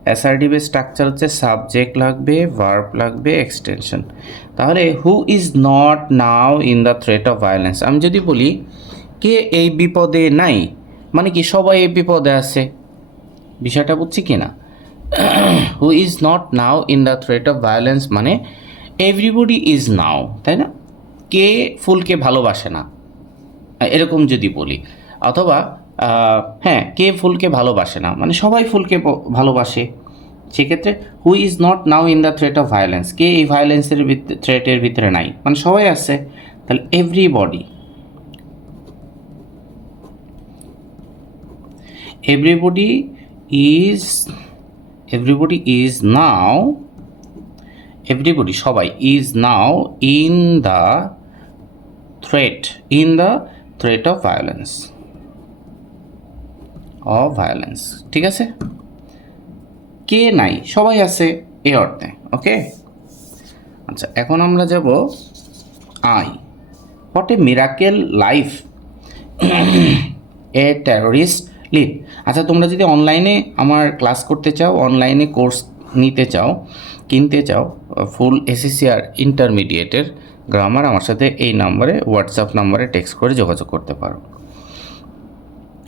অ্যাসার্টিভের স্ট্রাকচার হচ্ছে সাবজেক্ট লাগবে, ভার্ব লাগবে, এক্সটেনশন। তাহলে হু is not now in the threat of violence, আমি যদি বলি কে এই বিপদে নাই, মানে কি সবাই এই বিপদে আছে, বিষয়টা বুঝছি কি না? হু is not now in the threat of violence মানে এভরিবডি ইজ নাও, তাই না? কে ফুলকে ভালোবাসে না, এরকম যদি বলি, অথবা হ্যাঁ, কে ফুলকে ভালোবাসে না মানে সবাই ফুলকে ভালোবাসে, সেক্ষেত্রে who is not now in the threat of violence, কে এই ভায়োলেন্সের থ্রেটের ভিতরে নাই, মানে সবাই আছে, তাহলে everybody, everybody is now, everybody সবাই is now in the threat of violence, ঠিক আছে। কে নাই, সবাই আছে এই অর্থে, ওকে। আচ্ছা, এখন আমরা যাব I. What a miracle life A terrorist lead. আচ্ছা, তোমরা যদি অনলাইনে আমার ক্লাস করতে চাও, অনলাইনে কোর্স নিতে চাও, কিনতে চাও, ফুল এসএসসিআর ইন্টারমিডিয়েটের গ্রামার, আমার সাথে এই নাম্বারে, হোয়াটসঅ্যাপ নাম্বারে টেক্সট করে যোগাযোগ করতে পারো।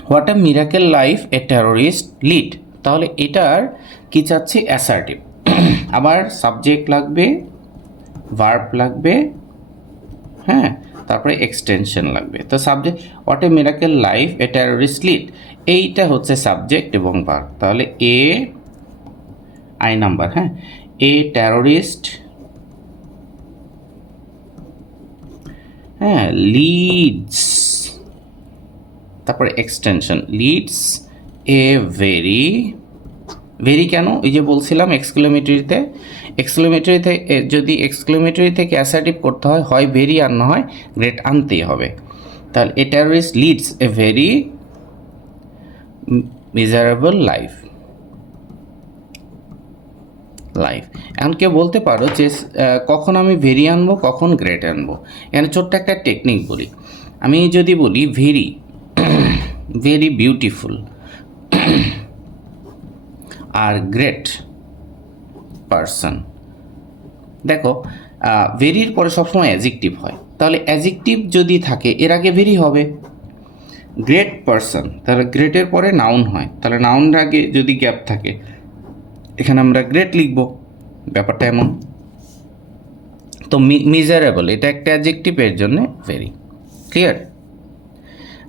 What a miracle life A terrorist lead, তাহলে এটার কি চাচ্ছি? অ্যাসার্টিভ, আবার সাবজেক্ট লাগবে, ভার্ব লাগবে, হ্যাঁ, তারপরে এক্সটেনশন লাগবে। তো subject what a miracle life A terrorist lead, এইটা হচ্ছে সাবজেক্ট এবং ভার্ব, তাহলে এ আই নাম্বার, হ্যাঁ, এ টেরোরিস্ট, হ্যাঁ, লিডস, তারপরে এক্সটেনশন, লিডস এ ভেরি কেন? এই যে বলছিলাম এক্সক্লেমেটরিতে যদি এক্সক্লেমেটরি থেকে অ্যাসার্টিভ করতে হয়, হয় ভেরি আর না হয় গ্রেট আনতেই হবে। তাহলে a terrorist leads a very miserable life. এখন কেউ বলতে পারো যে কখন আমি ভেরি আনবো, কখন গ্রেট আনবো। এখানে ছোট্ট একটা টেকনিক বলি, আমি যদি বলি very beautiful are great person, দেখো ভেরির পরে সবসময় অ্যাডজেক্টিভ হয়, তাহলে অ্যাডজেক্টিভ যদি থাকে এর আগে ভেরি হবে। গ্রেট পারসন, তাহলে গ্রেটের পরে নাউন হয়, তাহলে নাউনের আগে যদি গ্যাপ থাকে এখানে আমরা গ্রেট লিখব, ব্যাপারটা এমন। তো মিজারেবল এটা একটা অ্যাডজেক্টিভ, এর জন্য ভেরি। ক্লিয়ার?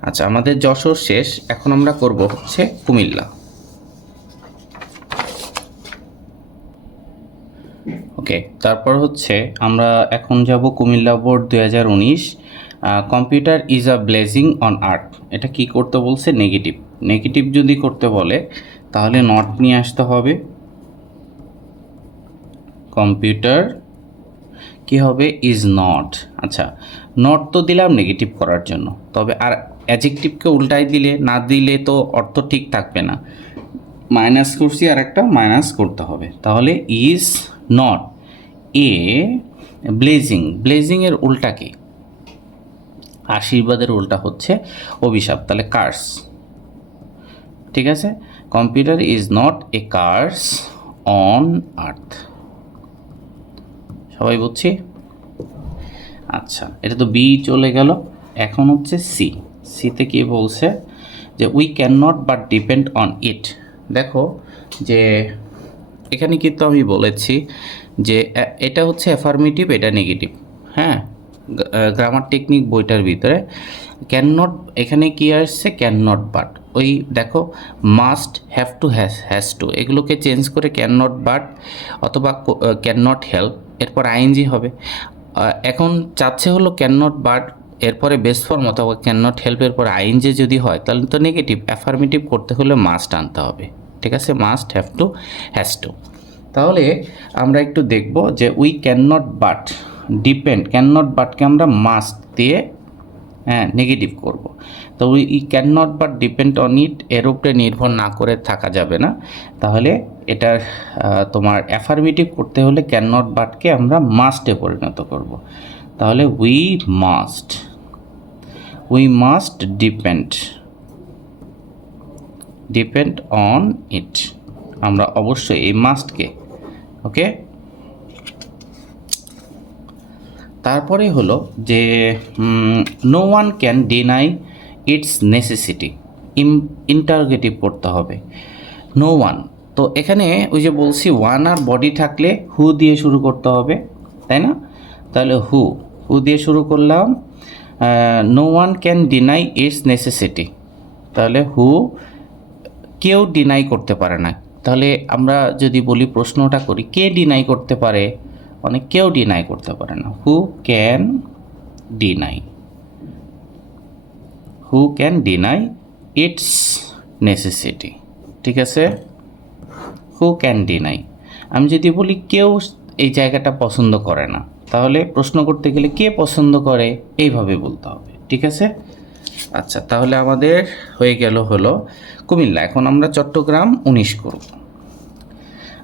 আচ্ছা, আমাদের যশোর শেষ, এখন আমরা করব হচ্ছে কুমিল্লা। ওকে, তারপর হচ্ছে আমরা এখন যাব Comilla board 2019, computer is a blazing on earth. এটা কি করতে বলছে? নেগেটিভ। নেগেটিভ যদি করতে বলে তাহলে নট নিয়ে আসতে হবে। কম্পিউটার কি হবে? Is not. আচ্ছা, নট তো দিলাম নেগেটিভ করার জন্য, তবে আর অ্যাডজেক্টিভকে উল্টাই দিলে না দিলে তো অর্থ ঠিক থাকবে না। মাইনাস করছি, আর একটা মাইনাস করতে হবে, তাহলে ইজ নট এ ব্লেজিং। ব্লেজিংয়ের উল্টা কি? আশীর্বাদের উল্টা হচ্ছে অভিশাপ, তাহলে কার্স। ঠিক আছে, computer is not a curse on earth. সবাই বুঝছি? আচ্ছা, এটা তো বি চলে গেল, এখন হচ্ছে সি। সিতে কি বলছে? যে we can not but depend on ইট। দেখো যে এখানে কিন্তু আমি বলেছি যে এটা হচ্ছে অ্যাফার্মেটিভ, এটা নেগেটিভ। হ্যাঁ, গ্রামার টেকনিক বইটার ভিতরে ক্যান নট, এখানে কি আসছে? Can not but. ওই দেখো must, have to, has two, এগুলোকে চেঞ্জ করে ক্যান নট বাট অথবা ক্যান নট হেল্প, এরপর আইএনজি হবে। এখন চাচ্ছে হলো ক্যান নট বাট এরপরে বেস ফর্ম অথবা ক্যান নট হেল্প এরপর আইএনজি যদি হয় তাহলে তো নেগেটিভ। অ্যাফার্মেটিভ করতে হলে মাস্ট আনতে হবে। ঠিক আছে, must, have to, has to. তাহলে আমরা একটু দেখব যে we can not but depend, can not বাটকে আমরা মাস্ট দিয়ে নেগেটিভ করব। তো we can not but depend on it, এর উপরে নির্ভর না করে থাকা যাবে না। তাহলে এটার তোমার অ্যাফার্মেটিভ করতে হলে ক্যান নট বাটকে আমরা মাস্টে পরিণত করব। তাহলে we must depend on it. আমরা অবশ্যই এই মাস্টকে, ওকে। তারপরে হলো যে no one can deny its necessity. Interrogative করতে হবে নো ওয়ান। তো এখানে ওই যে বলছি ওয়ান আর বডি থাকলে হু দিয়ে শুরু করতে হবে, তাই না? তাহলে হু দিয়ে শুরু করলাম। No one can deny its necessity, তাহলে হু, কেউ ডিনাই করতে পারে না। তাহলে আমরা যদি বলি, প্রশ্নটা করি, কে ডিনাই করতে পারে? মানে কেউ ডিনাই করতে পারে না। Who can deny its necessity. ঠিক আছে, হু ক্যান ডিনাই। আমি যদি বলি কেউ এই জায়গাটা পছন্দ করে না, তাহলে প্রশ্ন করতে গেলে কে পছন্দ করে, এইভাবে বলতে হবে। ঠিক আছে, আচ্ছা, তাহলে আমাদের হয়ে গেল হলো কুমিল্লা। এখন আমরা চট্টগ্রাম 19 করব।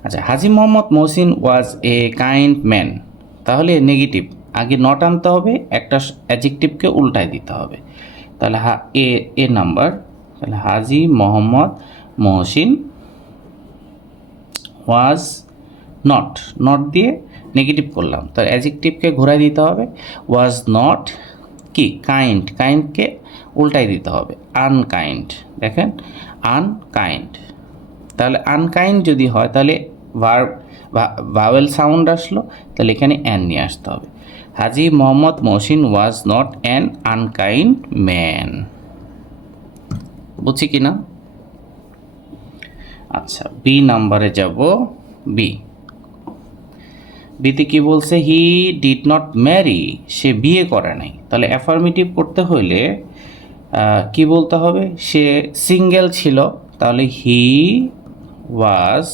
আচ্ছা, হাজি মোহাম্মদ মহসিন ওয়াজ এ কাইন্ড ম্যান, তাহলে নেগেটিভ, আগে নট আনতে হবে, একটা অ্যাডজেক্টিভকে উল্টায় দিতে হবে। তাহলে এ নাম্বার, তাহলে হাজি মোহাম্মদ মহসিন ওয়াজ নট দিয়ে নেগেটিভ করলাম, তাহলে অ্যাডজেক্টিভকে ঘোরায় দিতে হবে। ওয়াজ নট কি? কাইন্ডকে উল্টাই দিতে হবে, আনকাইন্ড। দেখেন, আনকাইন্ড। তাহলে আনকাইন্ড যদি হয় তাহলে ভাওয়েল সাউন্ড আসলো, তাহলে এখানে অ্যান নিয়ে আসতে হবে। Haji Mohammad Mohsin was not an unkind man. বুঝছি কি না? আচ্ছা, বি নাম্বারে যাব। বিতে কি বলছে? হি ডিড নট ম্যারি, সে বিয়ে করে নাই। তাহলে অ্যাফার্মেটিভ করতে হইলে কি বলতে হবে? সে সিঙ্গেল ছিল, তাহলে হি ওয়াজ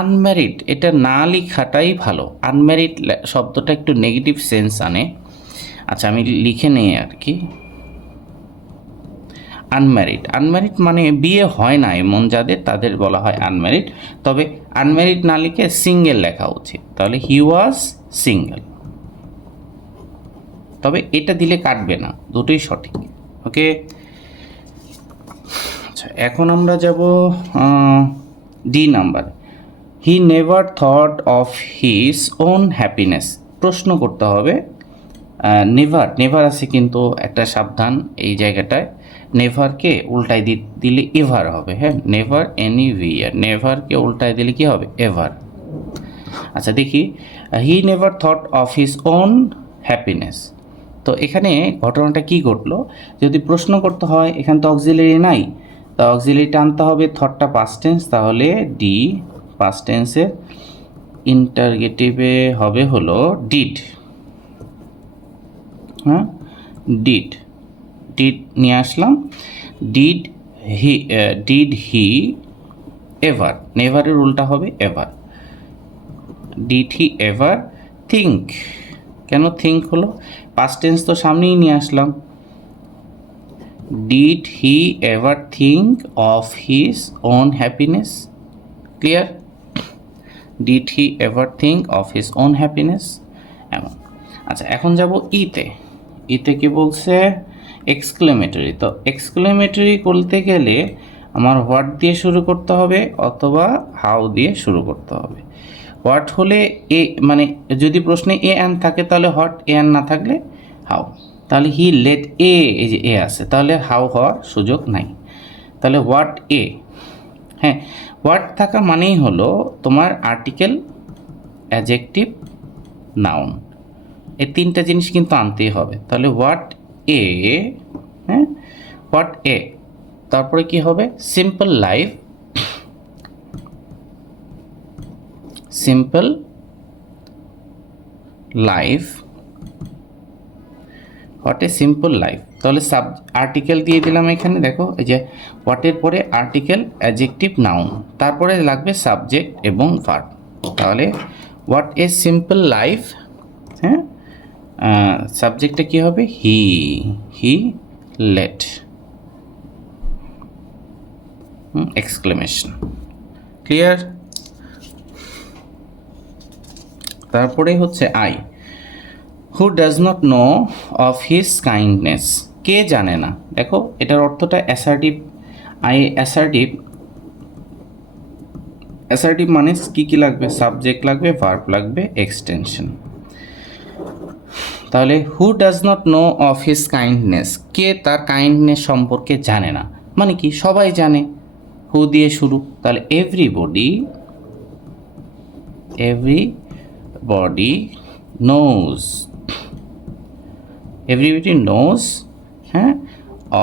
আনম্যারিড। এটা না লেখাটাই ভালো, আনম্যারিড শব্দটা একটু নেগেটিভ সেন্স আনে। আচ্ছা, আমি লিখে নেই আর কি। আনম্যারিড মানে বিয়ে হয় না এমন যাদের, তাদের বলা হয় আনম্যারিড। তবে আনম্যারিড না লিখে সিঙ্গেল লেখা উচিত, তাহলে হি ওয়াজ সিঙ্গেল। তবে এটা দিলে কাটবে না, দুটোই সঠিক। ওকে, আচ্ছা, এখন আমরা যাব D number. He never thought of his own happiness. প্রশ্ন করতে হবে। নেভার, নেভার আছে কিন্তু একটা সাবধান এই জায়গাটায়, নেভারকে উল্টায় দিলে এভার হবে। হ্যাঁ, নেভার NEVR, নেভারকে উল্টায় দিলে কি হবে? এভার। আচ্ছা দেখি, he never thought of his own happiness. তো এখানে ঘটনাটা কি ঘটলো? যদি প্রশ্ন করতে হয়, এখানে তো অক্সিলারি নাই, তো অক্সিলারিটা আনতে হবে, থটটা পাস্ট টেন্স, তাহলে ডি পাস্ট টেন্সের ইন্টারগেটিভে হবে হলো ডিড। হ্যাঁ, ডিড, ডিড নিয়ে আসলাম। ডিড হি এভার, নেভারের উল্টা হবে ever. Did he ever think, কেন থিঙ্ক হলো? পাস্ট টেন্স তো সামনেই নিয়ে আসলাম। Did he ever think of his own happiness? Clear? Did he ever think of his own happiness, এমন। আচ্ছা এখন যাব ইতে। ইতে কি বলছে? এক্সক্লেমেটরি। তো এক্সক্লেমেটরি করতে গেলে আমার হোয়াট দিয়ে শুরু করতে হবে অথবা হাউ দিয়ে শুরু করতে হবে। হোয়াট হলে এ, মানে যদি প্রশ্নে এ অ্যান থাকে তাহলে হোয়াট, এ অ্যান না থাকলে হাউ। তাহলে হি লেট এ, এই যে এ আছে, তাহলে হাউ হওয়ার সুযোগ নাই। তাহলে হোয়াট এ, হ্যাঁ, হোয়াট থাকা মানেই হলো তোমার আর্টিকেল, অ্যাডজেক্টিভ, নাউন, এই তিনটা জিনিস কিন্তু আনতেই হবে। তাহলে হোয়াট এ, হ্যাঁ, হোয়াট এ, তারপরে কি হবে? Simple life, simple life, what a simple life. তাহলে আর্টিকেল দিয়ে দিলাম এখানে, দেখো এই যে হোয়াটের পরে আর্টিকেল, অ্যাডজেক্টিভ, নাউন, তারপরে লাগবে সাবজেক্ট এবং ভার্ব। তাহলে হোয়াট এ সিম্পল লাইফ, হ্যাঁ, সাবজেক্টে কি হবে? He let, exclamation. ক্লিয়ার? তারপরে হচ্ছে I, who does not know of his kindness, কে জানে না। দেখো এটার অর্থটা অ্যাসার্টিভ। আই অ্যাসার্টিভ, অ্যাসার্টিভ মানে কি লাগবে? সাবজেক্ট লাগবে, ভার্ব লাগবে, এক্সটেনশন। তাহলে who does not know of his kindness, কে তার কাইন্ডনেস সম্পর্কে জানে না, মানে কি সবাই জানে, হু দিয়ে শুরু। তাহলে everybody, everybody knows, everybody knows, হ্যাঁ,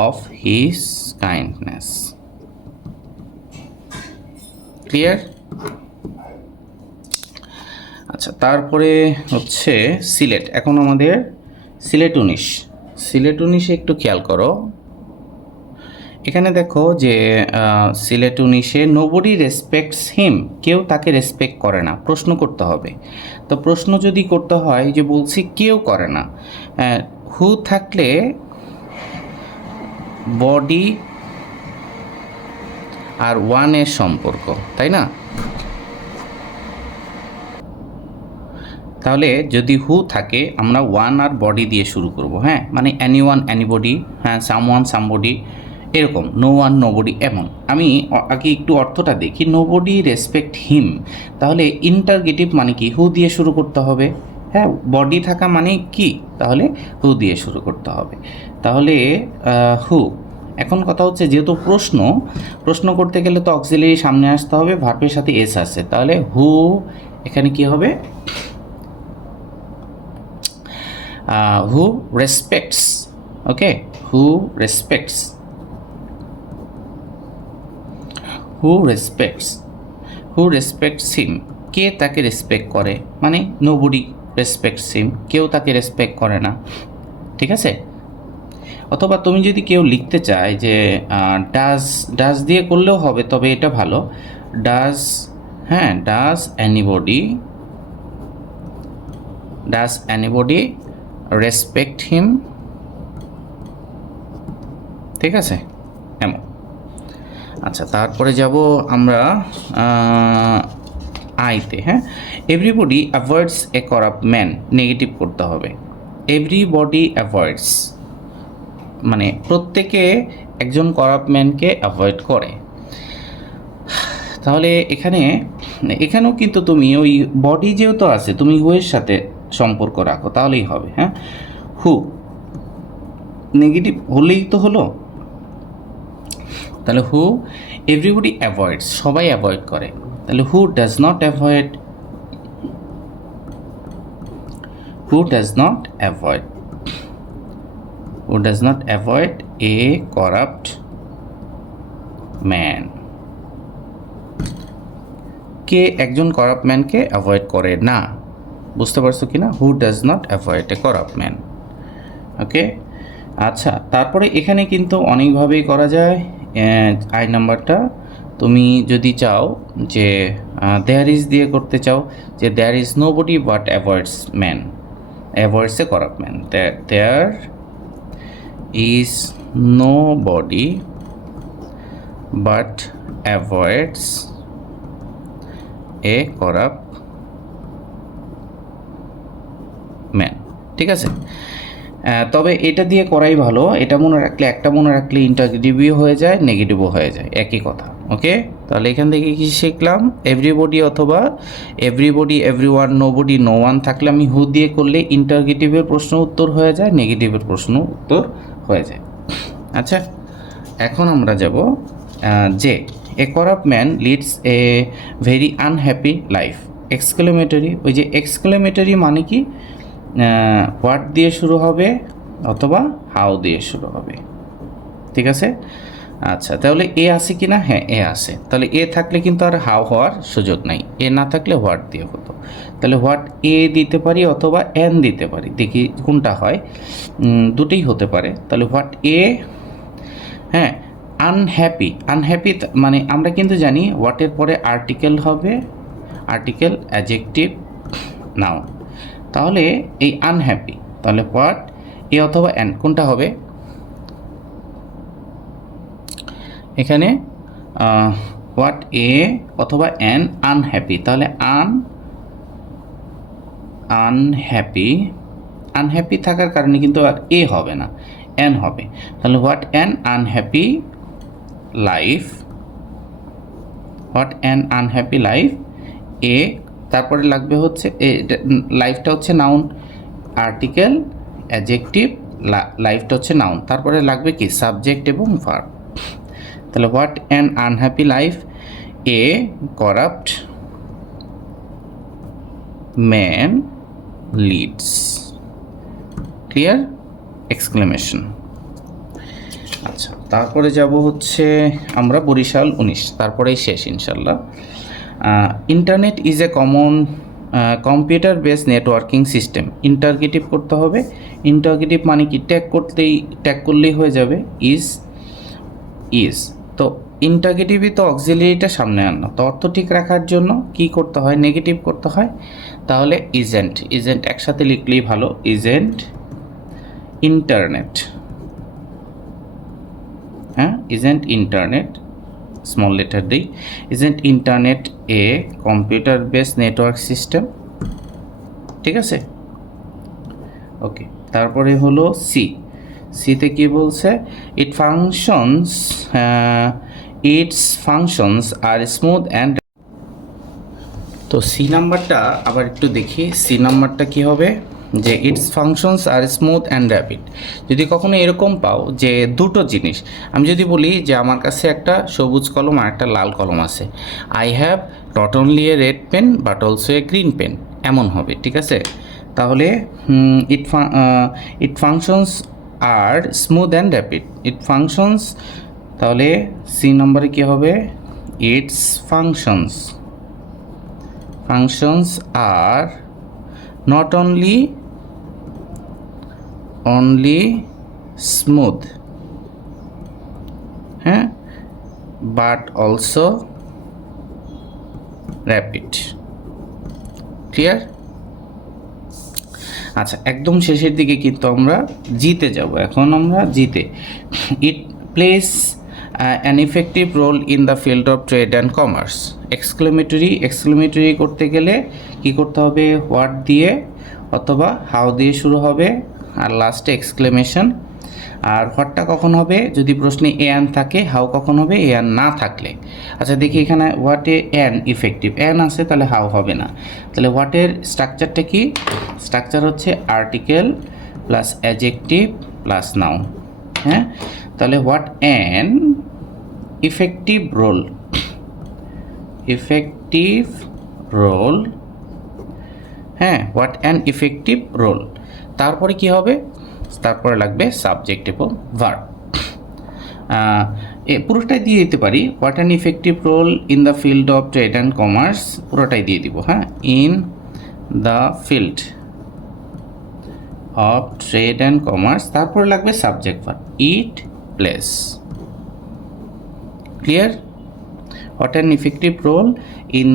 অফ হিজ কাইন্ডনেস। ক্লিয়ার? আচ্ছা তারপরে হচ্ছে সিলেট। এখন আমাদের সিলেট 19, সিলেট 19-এ একটু খেয়াল করো। এখানে দেখো যে সিলেট 19-এ নোবডি রেসপেক্টস হিম, কেউ তাকে রেসপেক্ট করে না। প্রশ্ন করতে হবে। তো প্রশ্ন যদি করতে হয়, যে বলছি কেউ করে না, হু থাকলে বডি আর ওয়ানের সম্পর্ক, তাই না? তাহলে যদি হু থাকে আমরা ওয়ান আর বডি দিয়ে শুরু করব। হ্যাঁ, মানে অ্যানি ওয়ান, অ্যানিবডি, হ্যাঁ, সামওয়ান, সামবডি, এরকম, নো ওয়ান, নোবডি, এমন। আমি আগে একটু অর্থটা দেখি। নোবডি রেসপেক্ট হিম, তাহলে ইন্টারগেটিভ মানে কি? হু দিয়ে শুরু করতে হবে। হ্যাঁ, বডি থাকা মানে কি? তাহলে হু দিয়ে শুরু করতে হবে। তাহলে হু। এখন কথা হচ্ছে, যেহেতু প্রশ্ন করতে গেলে তো অক্সিলারি সামনে আসতে হবে, ভার্বের সাথে এস আছে। তাহলে হু এখানে কি হবে? who respects, okay, who respects, who respects, who respects him, কে তাকে রেসপেক্ট করে, মানে nobody respects him, কেউ তাকে রেসপেক্ট করে না। ঠিক আছে? অথবা তুমি যদি কেউ লিখতে চায় যে ডাজ দিয়ে করলেও হবে, তবে এটা ভালো। ডাজ, হ্যাঁ, ডাজ এনিবডি রেসপেক্ট হিম, ঠিক আছে, এমন। আচ্ছা তারপরে যাব আমরা আইতে। হ্যাঁ, এভরিবডি অ্যাভয়েডস এ করাপ্ট ম্যান, নেগেটিভ করতে হবে। এভরিবডি অ্যাভয়েডস মানে প্রত্যেকে একজন করাপ্ট ম্যানকে অ্যাভয়েড করে। তাহলে এখানেও কিন্তু তুমি ওই বডি যেহেতু আছে, তুমি হু এর সাথে সম্পর্ক রাখো, তাহলেই হবে। হ্যাঁ, হু নেগেটিভ হলেই তো হলো। তাহলে হু এভরিবডি অ্যাভয়েডস, সবাই অ্যাভয়েড করে। তাহলে who does not avoid, who does not avoid, who does not avoid a corrupt man, কে একজন করাপ্ট ম্যানকে অ্যাভয়েড করে না, বুঝতে পারছো কি না? Who does not avoid a corrupt man. Okay, আচ্ছা, তারপরে এখানে কিন্তু অনেকভাবেই করা যায়। আই নাম্বারটা তুমি যদি চাও যে দেয়ার ইজ দিয়ে করতে চাও, যে there is no body but avoids man, avoids a corrupt man, that there is nobody but avoids a corrupt man, ঠিক আছে। তবে এটা দিয়ে করাই ভালো, এটা মনে রাখলে, একটা মনে রাখলে ইন্টারগেটিভও হয়ে যায়, নেগেটিভও হয়ে যায়, একই কথা। ওকে, তাহলে এখান থেকে কি শিখলাম? এভরিবডি অথবা everybody, everyone, nobody, no one থাকলে আমি হু দিয়ে করলে ইন্টারগেটিভের প্রশ্ন উত্তর হয়ে যায়, নেগেটিভের প্রশ্ন উত্তর হয়ে যায়। আচ্ছা, এখন আমরা যাব যে a corrupt man leads a very unhappy life, exclamatory. ওই যে এক্সক্লেমেটরি মানে কি, হোয়াট দিয়ে শুরু হবে অথবা হাউ দিয়ে শুরু হবে, ঠিক আছে। আচ্ছা, তাহলে এ আছে কি না? হ্যাঁ, এ আছে। তাহলে এ থাকলে কিন্তু আর হাউ হওয়ার সুযোগ নাই, এ না থাকলে হোয়াট দিয়ে হতো। তাহলে হোয়াট এ দিতে পারি অথবা এন দিতে পারি, দেখি কোনটা হয়। দুটোই হতে পারে। তাহলে হোয়াট এ, হ্যাঁ, আনহ্যাপি, আনহ্যাপি মানে আমরা কিন্তু জানি হোয়াটের পরে আর্টিকেল হবে, আর্টিকেল, অ্যাডজেক্টিভ, নাউন। তাহলে এই আনহ্যাপি, তাহলে হোয়াট এ অথবা এন কোনটা হবে? এখানে হোয়াট এ অথবা এন আনহ্যাপি, তাহলে আনহ্যাপি, আনহ্যাপি থাকার কারণে কিন্তু আর এ হবে না, এন হবে। তাহলে what an unhappy life, what an unhappy life, এ তারপরে লাগবে হচ্ছে লাইফটা হচ্ছে নাউন, আর্টিকেল, অ্যাডজেক্টিভ, লাইফটা হচ্ছে নাউন, তারপরে লাগবে কি সাবজেক্ট এবং ভার্ব। তাহলে what an unhappy life a corrupt man leads, clear? Exclamation. আচ্ছা, তারপরে যাব হচ্ছে আমরা বরিশাল 19, তারপরেই শেষ ইনশাল্লাহ। Internet is a common computer base networking system, interrogative করতে হবে। ইন্টারগেটিভ মানে কি, ট্যাগ করলেই হয়ে যাবে, ইজ। তো ইন্টারগেটিভই তো অক্সিলারিটা সামনে আনা, তো অর্থ ঠিক রাখার জন্য কি করতে হয়? নেগেটিভ করতে হয়। তাহলে ইজেন্ট, ইজেন্ট একসাথে লিখলেই ভালো, ইজেন্ট ইন্টারনেট, হ্যাঁ, ইজেন্ট ইন্টারনেট, স্মল লেটার দিই, isn't internet a computer base network system, ঠিক আছে। ওকে, তারপরে হলো সিতে কি বলছে? Its functions are smooth and, তো সি নাম্বারটা আবার একটু দেখি, সি নাম্বারটা কি হবে? যে its functions are smooth and rapid. যদি কখনো এরকম পাও যে দুটো জিনিস, আমি যদি বলি যে আমার কাছে একটা সবুজ কলম আর একটা লাল কলম আছে, I have not only a red pen but also a green pen, এমন হবে, ঠিক আছে। তাহলে it functions are smooth and rapid, it functions, তাহলে সি নম্বরে কী হবে? Its functions are not only smooth, হ্যাঁ, but also rapid, ক্লিয়ার? আচ্ছা, একদম শেষের দিকে কিন্তু আমরা জিতে যাব। এখন আমরা জিতে, ইট place an effective role in the field of trade and commerce, exclamatory করতে গেলে কি করতে হবে? হোয়াট দিয়ে অথবা হাউ দিয়ে শুরু হবে, আর লাস্টে এক্সক্লেমেশন। আর হোয়াটটা কখন হবে যদি প্রশ্নে অ্যান থাকে, হাউ কখন হবে অ্যান না থাকলে। আচ্ছা দেখি এখানে হোয়াটে অ্যান ইফেক্টিভ, অ্যান আছে তাহলে হাউ হবে না। তাহলে হোয়াটের স্ট্রাকচারটা কি? স্ট্রাকচার হচ্ছে article plus adjective plus noun. হ্যাঁ, তাহলে what an effective role, effective role, হ্যাঁ হোয়াট অ্যান ইফেক্টিভ রোল। তারপরে কি হবে? তারপরে লাগবে সাবজেক্ট এবং ভার্ব। পুরোটাই দিয়ে দিতে পারি, what an effective role in the field of trade and commerce, পুরোটাই দিয়ে দিব। হ্যাঁ, in the field of trade and commerce, তারপরে লাগবে subject verb, it place. Clear? What an effective role in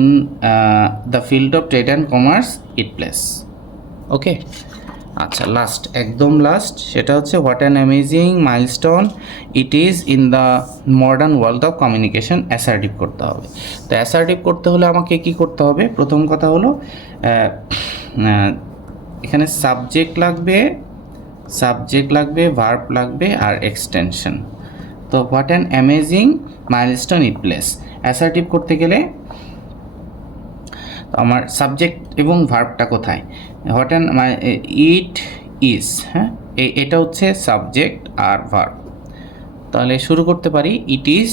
the field of trade and commerce, it place. Okay, আচ্ছা last, একদম last, সেটা হচ্ছে what an amazing milestone it is in the modern world of communication. Assertive করতে হবে। তো assertive করতে হলে আমাকে কি করতে হবে? প্রথম কথা হলো এখানে সাবজেক্ট লাগবে, ভার্ব লাগবে আর এক্সটেনশন। তো what an amazing milestone it place, assertive করতে গেলে আমার সাবজেক্ট এবং ভার্বটা কোথায়? হোয়াট অ্যান ইট ইজ, হ্যাঁ এটা হচ্ছে সাবজেক্ট আর ভার্ব। তাহলে শুরু করতে পারি, ইট ইজ,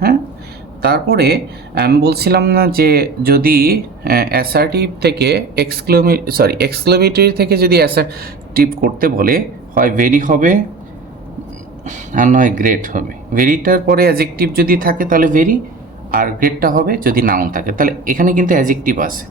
হ্যাঁ। তারপরে আমি বলছিলাম না যে যদি অ্যাসার্টিভ থেকে এক্সক্লেমেটরি থেকে যদি অ্যাসার্টিভ করতে বলে, হয় ভেরি হবে আর নয় গ্রেট হবে। ভেরিটার পরে অ্যাডজেক্টিভ যদি থাকে তাহলে ভেরি, আর গ্রেটটা হবে যদি নাউন থাকে। তাহলে এখানে কিন্তু অ্যাডজেক্টিভ আছে।